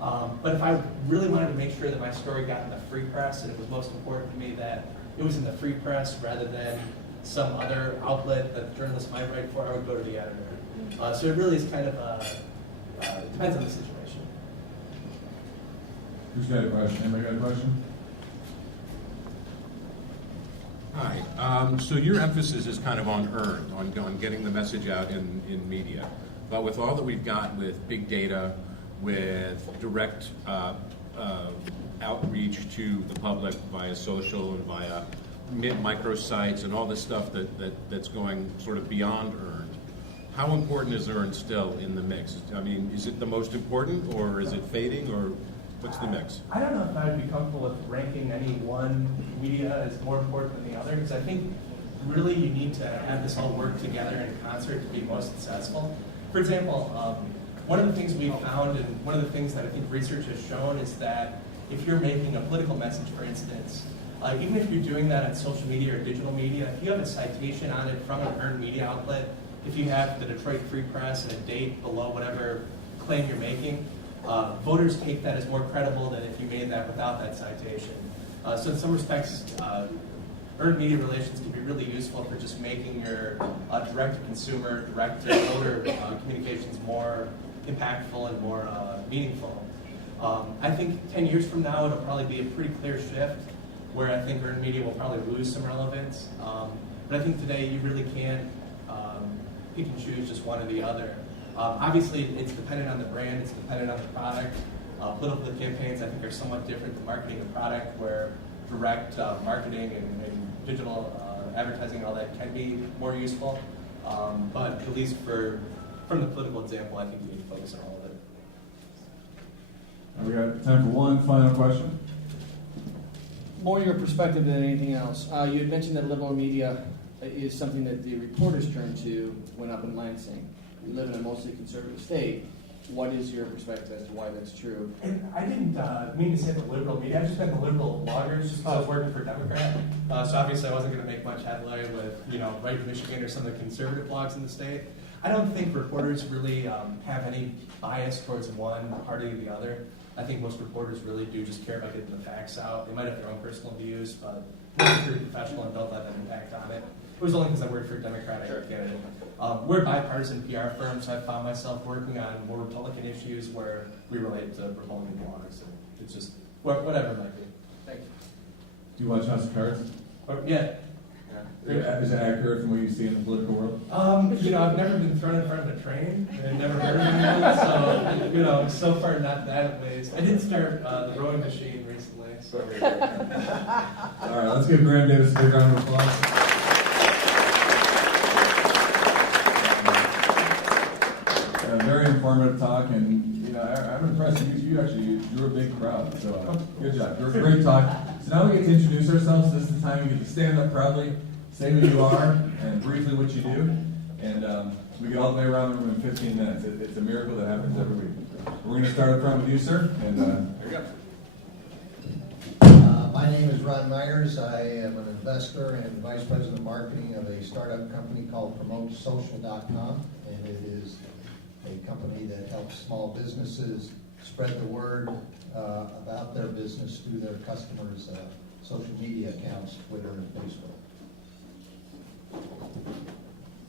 But if I really wanted to make sure that my story got in the free press, and it was most important to me that it was in the free press rather than some other outlet that the journalist might write for, I would go to the editor. So it really is kind of, it depends on the situation. Who's got a question? Anybody got a question? Hi. So your emphasis is kind of on earned, on getting the message out in media. But with all that we've got with big data, with direct outreach to the public via social and via microsites and all this stuff that's going sort of beyond earned, how important is earned still in the mix? I mean, is it the most important, or is it fading, or what's the mix? I don't know if I'd be comfortable with ranking any one media as more important than the other, because I think really you need to have this all work together in concert to be most successful. For example, one of the things we've found, and one of the things that I think research has shown, is that if you're making a political message, for instance, even if you're doing that on social media or digital media, if you have a citation on it from an earned media outlet, if you have the Detroit Free Press and a date below whatever claim you're making, voters take that as more credible than if you made that without that citation. So in some respects, earned media relations can be really useful for just making your direct-to-consumer, direct-to-voter communications more impactful and more meaningful. I think 10 years from now, it'll probably be a pretty clear shift where I think earned media will probably lose some relevance. But I think today you really can't pick and choose just one or the other. Obviously, it's dependent on the brand, it's dependent on the product. Political campaigns, I think, are somewhat different than marketing a product, where direct marketing and digital advertising and all that can be more useful. But at least from the political example, I think you need to focus on all of it. We got time for one final question. More your perspective than anything else. You had mentioned that liberal media is something that the reporters turn to when up in Lansing. We live in a mostly conservative state. What is your perspective as to why that's true? And I didn't mean to say the liberal media. I just meant the liberal bloggers, just because I was working for a Democrat. So obviously I wasn't going to make much headway with, Right to Michigan or some of the conservative blogs in the state. I don't think reporters really have any bias towards one party or the other. I think most reporters really do just care about getting the facts out. They might have their own personal views, but they're pretty professional and don't let that impact on it. It was only because I worked for a Democratic candidate. We're a bipartisan PR firm, so I found myself working on more Republican issues where we relate to Republican blogs. And it's just whatever it might be. Thank you. Do you watch House of Cards? Yeah. Is it accurate from what you see in the political world? I've never been thrown in front of a train, and I've never heard of anyone, so, so far not that at least. I did start the rowing machine recently, so. All right, let's give Graham Davis a big round of applause. Very informative talk, and I'm impressed. You actually drew a big crowd, so good job. You're a great talk. So now we get to introduce ourselves. This is the time we get to stand up proudly, say who you are, and briefly what you do, and we get all the way around the room in 15 minutes. It's a miracle that happens every week. We're going to start up front with you, sir, and there you go. My name is Ron Myers. I am an investor and vice president of marketing of a startup company called PromoteSocial.com, and it is a company that helps small businesses spread the word about their business through their customers' social media accounts, Twitter and Facebook.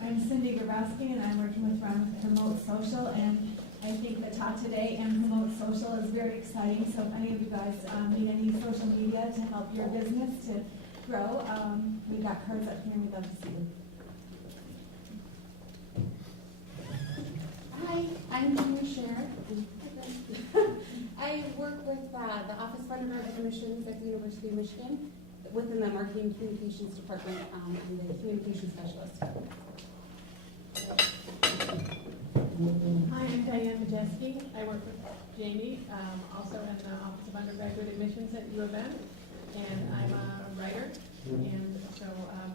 I'm Cindy Grabowski, and I'm working with Ron with Promote Social, and I think the talk today and Promote Social is very exciting. So if any of you guys need any social media to help your business to grow, we've got cards up here, and we'd love to see you. Hi, I'm Junior Scher. I work with the Office for Undergraduate Admissions at the University of Michigan within the Marketing and Communications Department. I'm the Communications Specialist. Hi, I'm Diane Majeski. I work with Jamie, also in the Office of Undergraduate Admissions at U of M, and I'm a writer, and so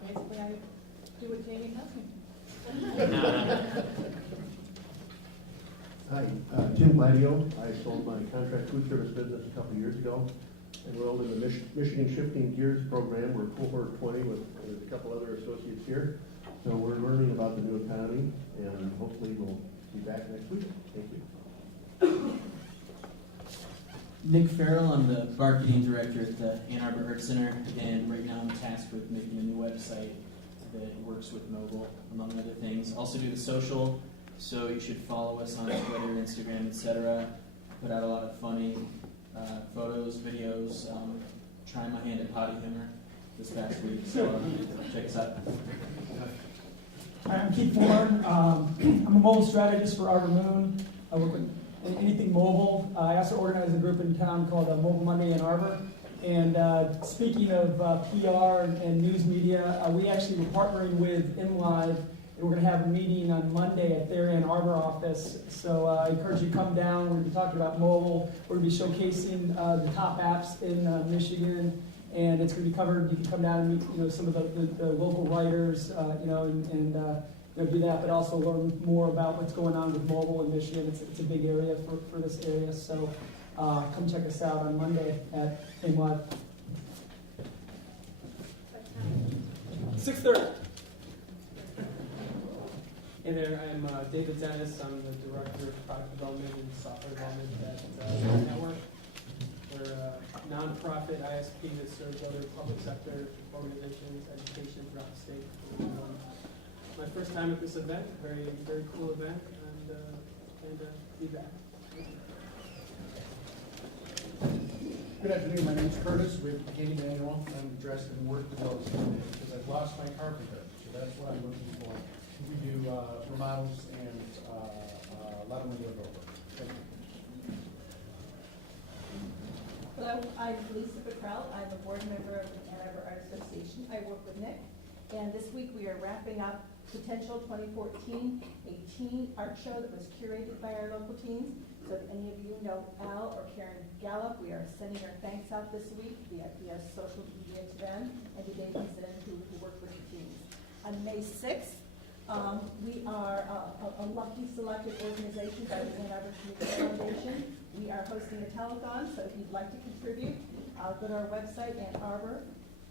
basically I do what Jamie tells me. Hi, Tim Gladio. I sold my contract food service business a couple of years ago. Enrolled in the Michigan Shifting Gears program. We're cohort 20 with a couple other associates here. So we're learning about the new economy, and hopefully we'll be back next week. Thank you. Nick Farrell, I'm the marketing director at the Ann Arbor Art Center, and right now I'm tasked with making a new website that works with mobile, among other things. Also do the social, so you should follow us on Twitter, Instagram, etc. Put out a lot of funny photos, videos. Trying my hand at potty humor this past week, so check us out. Hi, I'm Keith Moore. I'm a mobile strategist for Arbor Moon. I work with anything mobile. I also organize a group in town called Mobile Monday in Arbor. And speaking of PR and news media, we actually were partnering with InLive, and we're going to have a meeting on Monday at their Ann Arbor office. So I encourage you to come down. We're going to be talking about mobile. We're going to be showcasing the top apps in Michigan. And it's going to be covered. You can come down and meet, some of the local writers, and do that, but also learn more about what's going on with mobile in Michigan. It's a big area for this area. So come check us out on Monday at InLive. 6:30. Hey there, I'm David Dennis. I'm the Director of Product Development and Software Development at Network. We're a nonprofit ISP that serves other public sector organizations, education throughout the state. My first time at this event, very, very cool event, and be back. Good afternoon, my name is Curtis with Katie Manuel. I'm dressed in work clothes today because I've lost my carpenter, so that's what I'm looking for. We do remodels and a lot of window work. Thank you. Hello, I'm Lisa Beckrell. I'm a board member of the Ann Arbor Art Association. I work with Nick, and this week we are wrapping up Potential 2014, a teen art show that was curated by our local teens. So if any of you know Al or Karen Gallup, we are sending our thanks out this week via social media to them and to Dave Winston who work with the teens. On May 6th, we are a lucky selected organization by the Ann Arbor Community Foundation. We are hosting a telethon, so if you'd like to contribute, go to our website at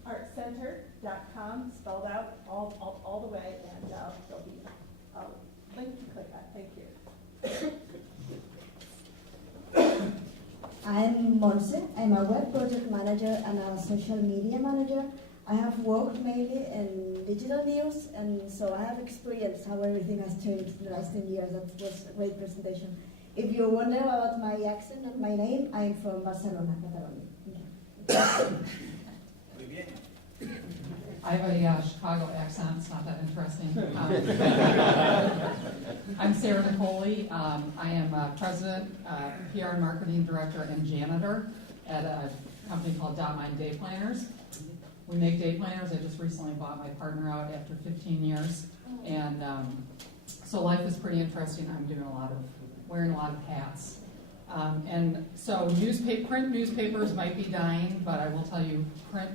arborartcenter.com, spelled out all the way, and there'll be a link to click on. Thank you. I'm Monse. I'm a web project manager and a social media manager. I have worked mainly in digital news, and so I have experienced how everything has changed in the last 10 years. That was a great presentation. If you wonder about my accent and my name, I'm from Barcelona, Catalonia. I have a Chicago accent. It's not that interesting. I'm Sarah Nicoli. I am president, PR and marketing director, and janitor at a company called .Mind Day Planners. We make day planners. I just recently bought my partner out after 15 years, and so life is pretty interesting. I'm doing wearing a lot of hats, and so print newspapers might be dying, but I will tell you, print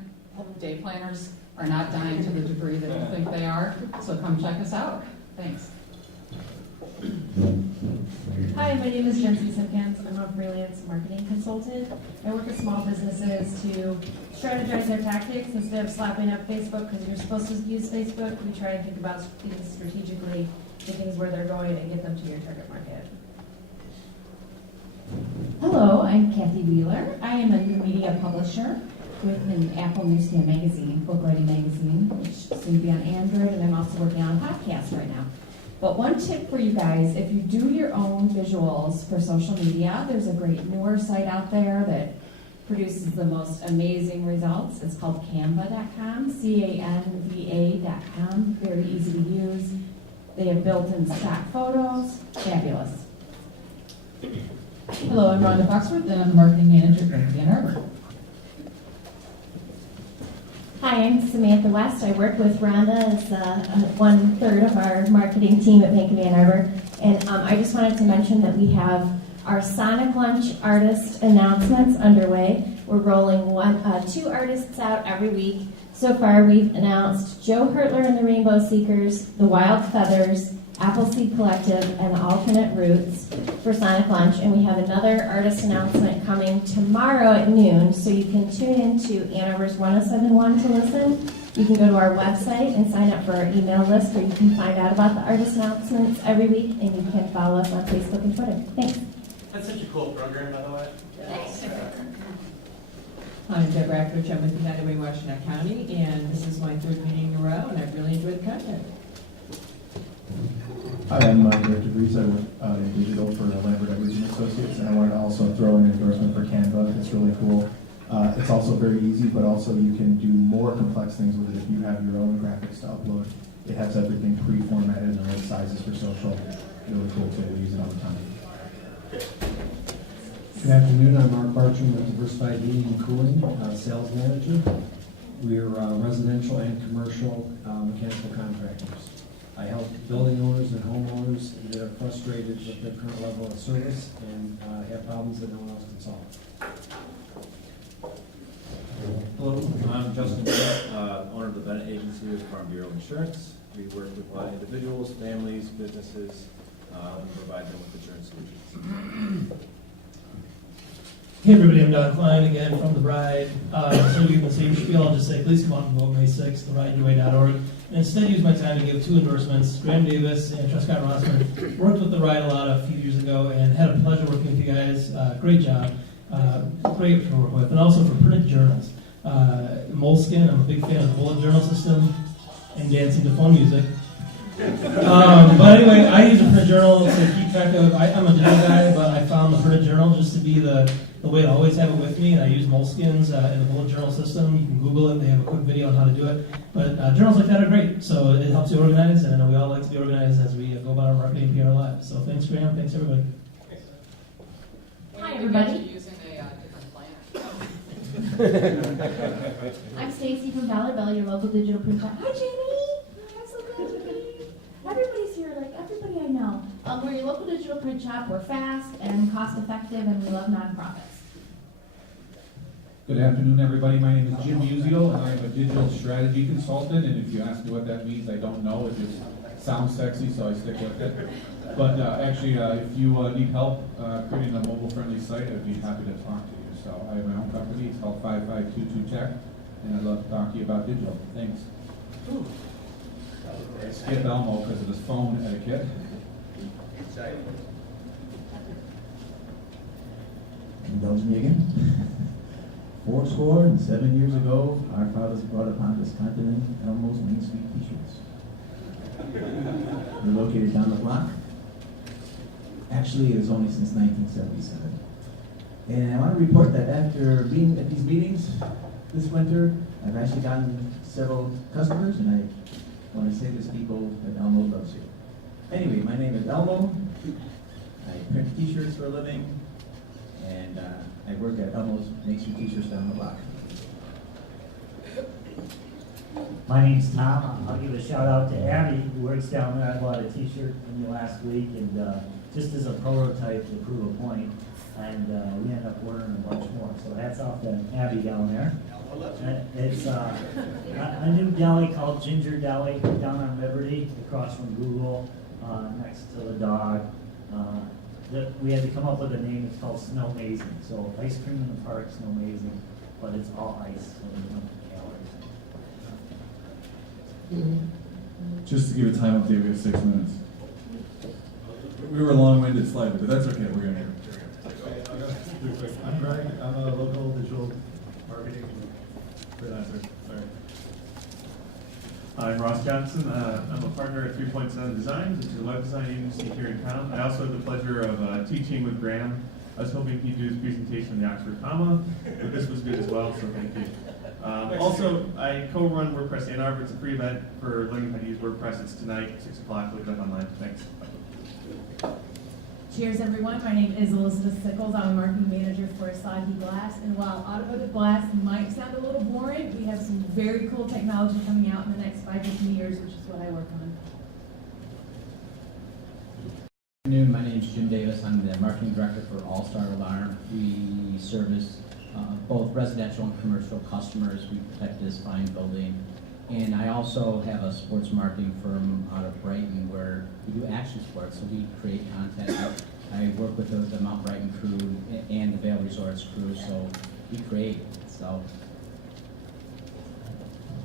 day planners are not dying to the degree that you think they are. So come check us out. Thanks. Hi, my name is Jency Simpkins. I'm a freelance marketing consultant. I work with small businesses to strategize their tactics instead of slapping up Facebook because you're supposed to use Facebook. We try and think about things strategically, the things where they're going, and get them to your target market. Hello, I'm Kathy Wheeler. I am a new media publisher with an Apple Newsstand magazine, book writing magazine, which is soon to be on Android, and I'm also working on a podcast right now. But one tip for you guys, if you do your own visuals for social media, there's a great newer site out there that produces the most amazing results. It's called canva.com, canva.com, very easy to use. They have built-in stock photos, fabulous. Hello, I'm Rhonda Foxworth, and I'm the marketing manager at Ann Arbor. Hi, I'm Samantha West. I work with Rhonda as 1/3 of our marketing team at Bank of Ann Arbor. And I just wanted to mention that we have our Sonic Lunch artist announcements underway. We're rolling 2 artists out every week. So far, we've announced Joe Hertler and the Rainbow Seekers, the Wild Feathers, Appleseed Collective, and the Alternate Roots for Sonic Lunch. And we have another artist announcement coming tomorrow at noon, so you can tune in to Ann Arbor's 1071 to listen. You can go to our website and sign up for our email list, where you can find out about the artist announcements every week, and you can follow us on Facebook and Twitter. Thanks. That's such a cool program, by the way. I'm Deb Rackridge. I'm with United Way Washington County, and this is my 3rd meeting in a row, and I've really enjoyed the content. Hi, I'm Director Reese. I work in digital for Lambert Edwards & Associates, and I wanted to also throw in an endorsement for Canva. It's really cool. It's also very easy, but also you can do more complex things with it if you have your own graphics to upload. It has everything pre-formatted and the right sizes for social. Really cool tool. We use it all the time. Good afternoon. I'm Mark Bartram with Diversified Heating and Cooling, sales manager. We're residential and commercial mechanical contractors. I help building owners and homeowners that are frustrated with their current level of service and have problems that no one else can solve. Hello, I'm Justin Bennett, owner of the Bennett Agency with Farm Bureau Insurance. We work with a lot of individuals, families, businesses, and provide them with insurance solutions. Hey everybody, I'm Don Klein again from The Ride. So you can the same spiel, I'll just say please come out and vote May 6th, therideyourway.org. And instead use my time to give 2 endorsements. Graham Davis and Truscott Rossman worked with The Ride a lot a few years ago and had a pleasure working with you guys. Great job. Great to work with. And also for printed journals. Moleskin, I'm a big fan of the bullet journal system and dancing to phone music. But anyway, I use a printed journal to keep track of, I'm a digital guy, but I found the printed journal just to be the way to always have it with me, and I use Moleskins in the bullet journal system. You can Google it, they have a quick video on how to do it. But journals like that are great, so it helps you organize, and I know we all like to be organized as we go about our marketing PR lives. So thanks, Graham, thanks everybody. Hi, everybody. Using a different plan. I'm Stacy from Valor Bell, your local digital print shop. Hi, Jamie. I'm so glad to be here. Everybody's here, like everybody I know. We're your local digital print shop. We're fast and cost effective, and we love nonprofits. Good afternoon, everybody. My name is Jim Musial, and I'm a digital strategy consultant. And if you ask me what that means, I don't know. It just sounds sexy, so I stick with it. But actually, if you need help creating a mobile-friendly site, I'd be happy to talk to you. So I have my own company. It's called 5522 Tech, and I'd love to talk to you about digital. Thanks. I skipped Elmo because of his phone etiquette. Indulge me again. 407 years ago, our fathers brought upon this continent Elmo's Main Street T-shirts. They're located down the block. Actually, it was only since 1977. And I want to report that after being at these meetings this winter, I've actually gotten several customers, and I want to say to people that Elmo loves you. Anyway, my name is Elmo. I print T-shirts for a living, and I work at Elmo's Makes You T-shirts down the block. My name's Tom. I'll give a shout out to Abby, who works down there. I bought a T-shirt from you last week, and just as a prototype to prove a point, and we ended up ordering a bunch more. So hats off to Abby down there. It's a new deli called Ginger Deli down on Liberty, across from Google, next to the dog. we had to come up with a name. It's called Snow Mazing. So ice cream in the park, Snow Mazing, but it's all ice, so there's no calories. Just to give a time update, we have 6 minutes. We were long-winded slightly, but that's okay. We're gonna. Real quick. I'm Greg. I'm a local digital marketing freelancer. Sorry. I'm Ross Johnson. I'm a partner at 3.7 Designs, which is a web design agency here in town. I also have the pleasure of teaching with Graham. I was hoping he'd do his presentation on the Oxford comma, but this was good as well, so thank you. Also, I co-run WordPress Ann Arbor. It's a free event for learning how to use WordPress. It's tonight, 6 o'clock. Look it up online. Thanks. Cheers, everyone. My name is Elizabeth Sickles. I'm a marketing manager for Asahi Glass. And while automotive glass might sound a little boring, we have some very cool technology coming out in the next 5 to 10 years, which is what I work on. Good afternoon. My name is Jim Davis. I'm the marketing director for All Star Alarm. We service both residential and commercial customers. We protect this fine building. And I also have a sports marketing firm out of Brighton where we do action sports, so we create content. I work with the Mount Brighton crew and the Vail Resorts crew, so we create. So.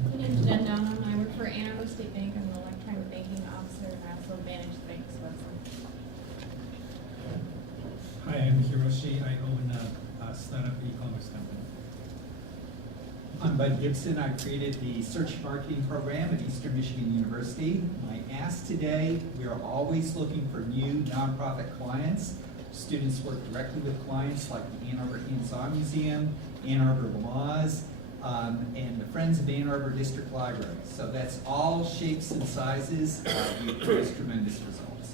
My name is Jen Downham. I work for Ann Arbor State Bank. I'm an electronic banking officer, and I also manage the bank's website. Hi, I'm Hiroshi. I own a startup e-commerce company. I'm Bud Gibson. I created the search marketing program at Eastern Michigan University. My ask today, we are always looking for new nonprofit clients. Students work directly with clients like the Ann Arbor Hands-On Museum, Ann Arbor Laws, and the Friends of Ann Arbor District Library. So that's all shapes and sizes. We produce tremendous results.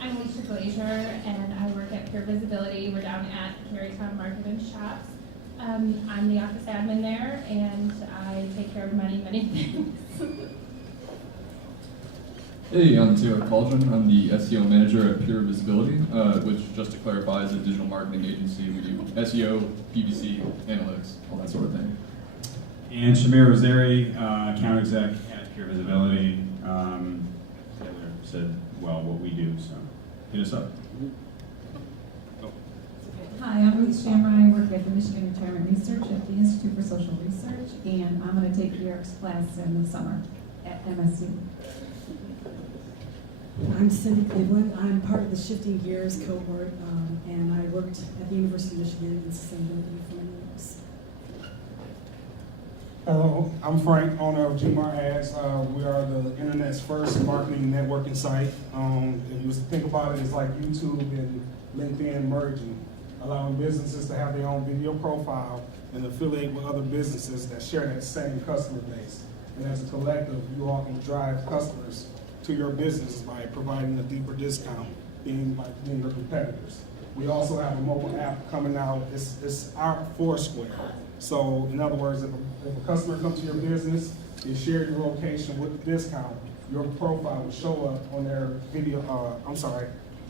I'm Alicia Glazier, and I work at Pure Visibility. We're down at Carytown Market and Shops. I'm the office admin there, and I take care of many, many things. Hey, I'm Taylor Cauldron. I'm the SEO manager at Pure Visibility, which, just to clarify, is a digital marketing agency. We do SEO, PPC, analytics, all that sort of thing. And Shamir Rosari, account exec at Pure Visibility. Taylor said, well, what we do, so hit us up. Hi, I'm Ruth Shammer. I work at the Michigan Retirement Research at the Institute for Social Research, and I'm going to take York's class in the summer at MSU. I'm Cindy Cleveland. I'm part of the Shifting Gears cohort, and I worked at the University of Michigan in sustainability for many years. Hello, I'm Frank, owner of Gmart Ads. We are the internet's first marketing networking site. If you was to think about it, it's like YouTube and LinkedIn merging, allowing businesses to have their own video profile and affiliate with other businesses that share that same customer base. And as a collective, you all can drive customers to your business by providing a deeper discount, being your competitors. We also have a mobile app coming out. It's our Foursquare. So in other words, if a customer comes to your business, you share your location with the discount, your profile will show up on their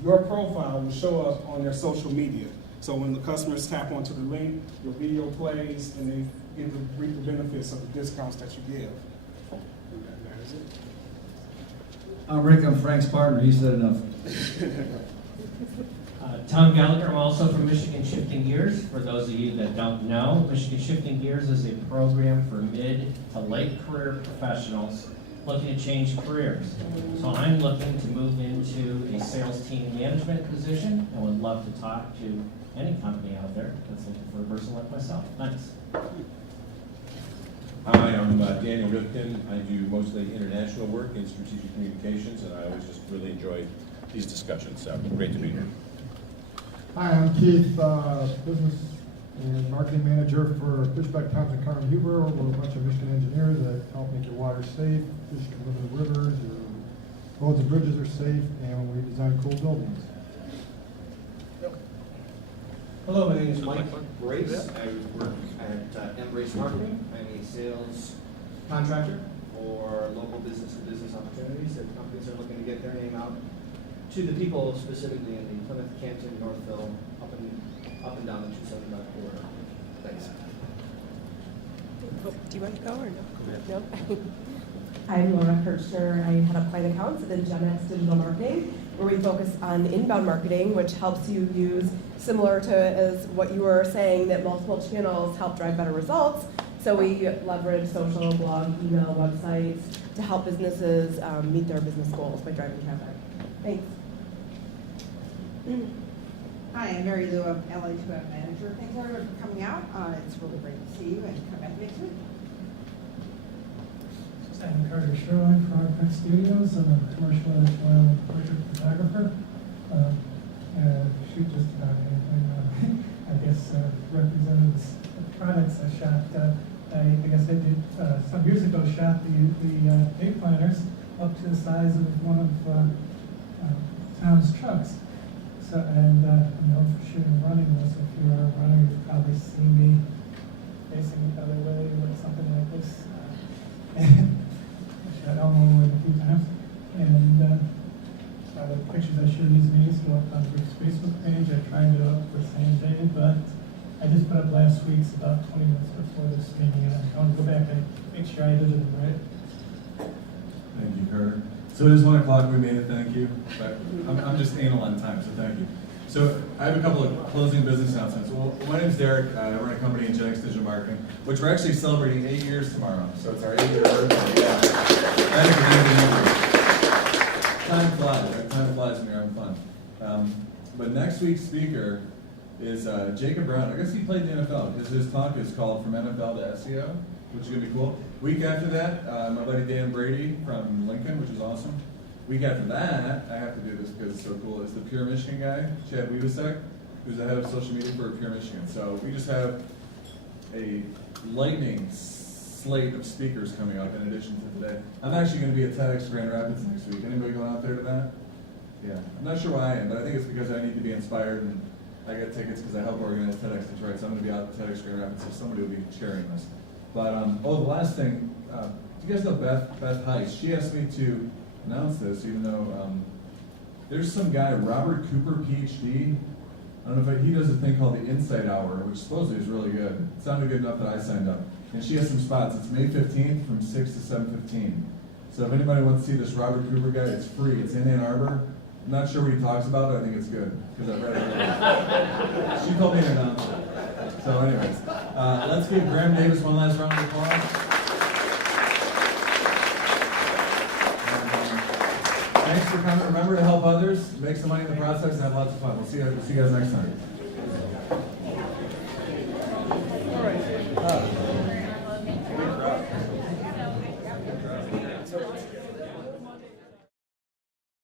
your profile will show up on their social media. So when the customers tap onto the link, your video plays, and they get to reap the benefits of the discounts that you give. That is it. I'm Rick, I'm Frank's partner, he said enough. Tom Gallagher, I'm also from Michigan Shifting Gears. For those of you that don't know, Michigan Shifting Gears is a program for mid to late career professionals looking to change careers. So I'm looking to move into a sales team management position and would love to talk to any company out there that's looking for a person like myself. Thanks. Hi, I'm Danny Rifkin. I do mostly international work in strategic communications, and I always just really enjoy these discussions, so great to be here. Hi, I'm Keith, business and marketing manager for Fishback, Thompson, Carmen, Huber. We're a bunch of Michigan engineers that help make your water safe, fish can live in the rivers, your roads and bridges are safe, and we design cool buildings. Hello, my name is Mike Brace. I work at Embrace Marketing. I'm a sales contractor for local business-to-business opportunities that companies are looking to get their name out to the people specifically in the Plymouth, Canton, Northville, up and down the 275 corridor. Thanks. Do you want to go or no? I'm Laura Kirchner. I head up client accounts at Gen X Digital Marketing, where we focus on inbound marketing, which helps you use, similar to as what you were saying, that multiple channels help drive better results. So we leverage social, blog, email, websites to help businesses meet their business goals by driving traffic. Thanks. Hi, I'm Mary Lou, I'm LA2M Manager. Thanks everyone for coming out. It's really great to see you and come back next week. I'm Carter Sherline from Arbor Studios. I'm a commercial oil portrait photographer. Shoot just about anything. I guess representatives of products I shot. I guess I did some years ago shot the day planners up to the size of one of Tom's trucks. So, and I'm known for shooting running ones. If you're a runner, you've probably seen me facing the other way or something like this. I shot Elmo a few times. And the pictures I show these days go up on Rick's Facebook page. I tried it out the same day, but I just put up last week's about 20 minutes before this meeting, and I want to go back and make sure I did it right. Thank you, Carter. So it is 1 o'clock, we made it, thank you. But I'm just anal on time, so thank you. So I have a couple of closing business announcements. Well, my name is Derek, I run a company in Gen X Digital Marketing, which we're actually celebrating 8 years tomorrow. So it's our 8-year birthday. Yeah. Time flies, right? Time flies when you're having fun. But next week's speaker is Jacob Brown. I guess he played the NFL, because his talk is called From NFL to SEO, which is going to be cool. Week after that, my buddy Dan Brady from Lincoln, which is awesome. Week after that, I have to do this because it's so cool, is the Pure Michigan guy, Chad Weavesek, who's the head of social media for Pure Michigan. So we just have a lightning slate of speakers coming up in addition to today. I'm actually going to be at TEDx Grand Rapids next week. Anybody going out there to that? Yeah. I'm not sure why I am, but I think it's because I need to be inspired, and I get tickets because I help organize TEDx Detroit, so I'm going to be out at TEDx Grand Rapids, so somebody will be sharing this. But, the last thing, you guys know Beth Heiss? She asked me to announce this, even though there's some guy, Robert Cooper, PhD. I don't know if he does a thing called the Insight Hour, which supposedly is really good. It sounded good enough that I signed up. And she has some spots. It's May 15th from 6 to 7:15. So if anybody wants to see this Robert Cooper guy, it's free. It's in Ann Arbor. I'm not sure what he talks about, but I think it's good, because I've read it earlier. She told me to announce it. So anyways, let's give Graham Davis one last round of applause. Thanks for coming. Remember to help others, make some money in the process, and have lots of fun. We'll see you guys next time.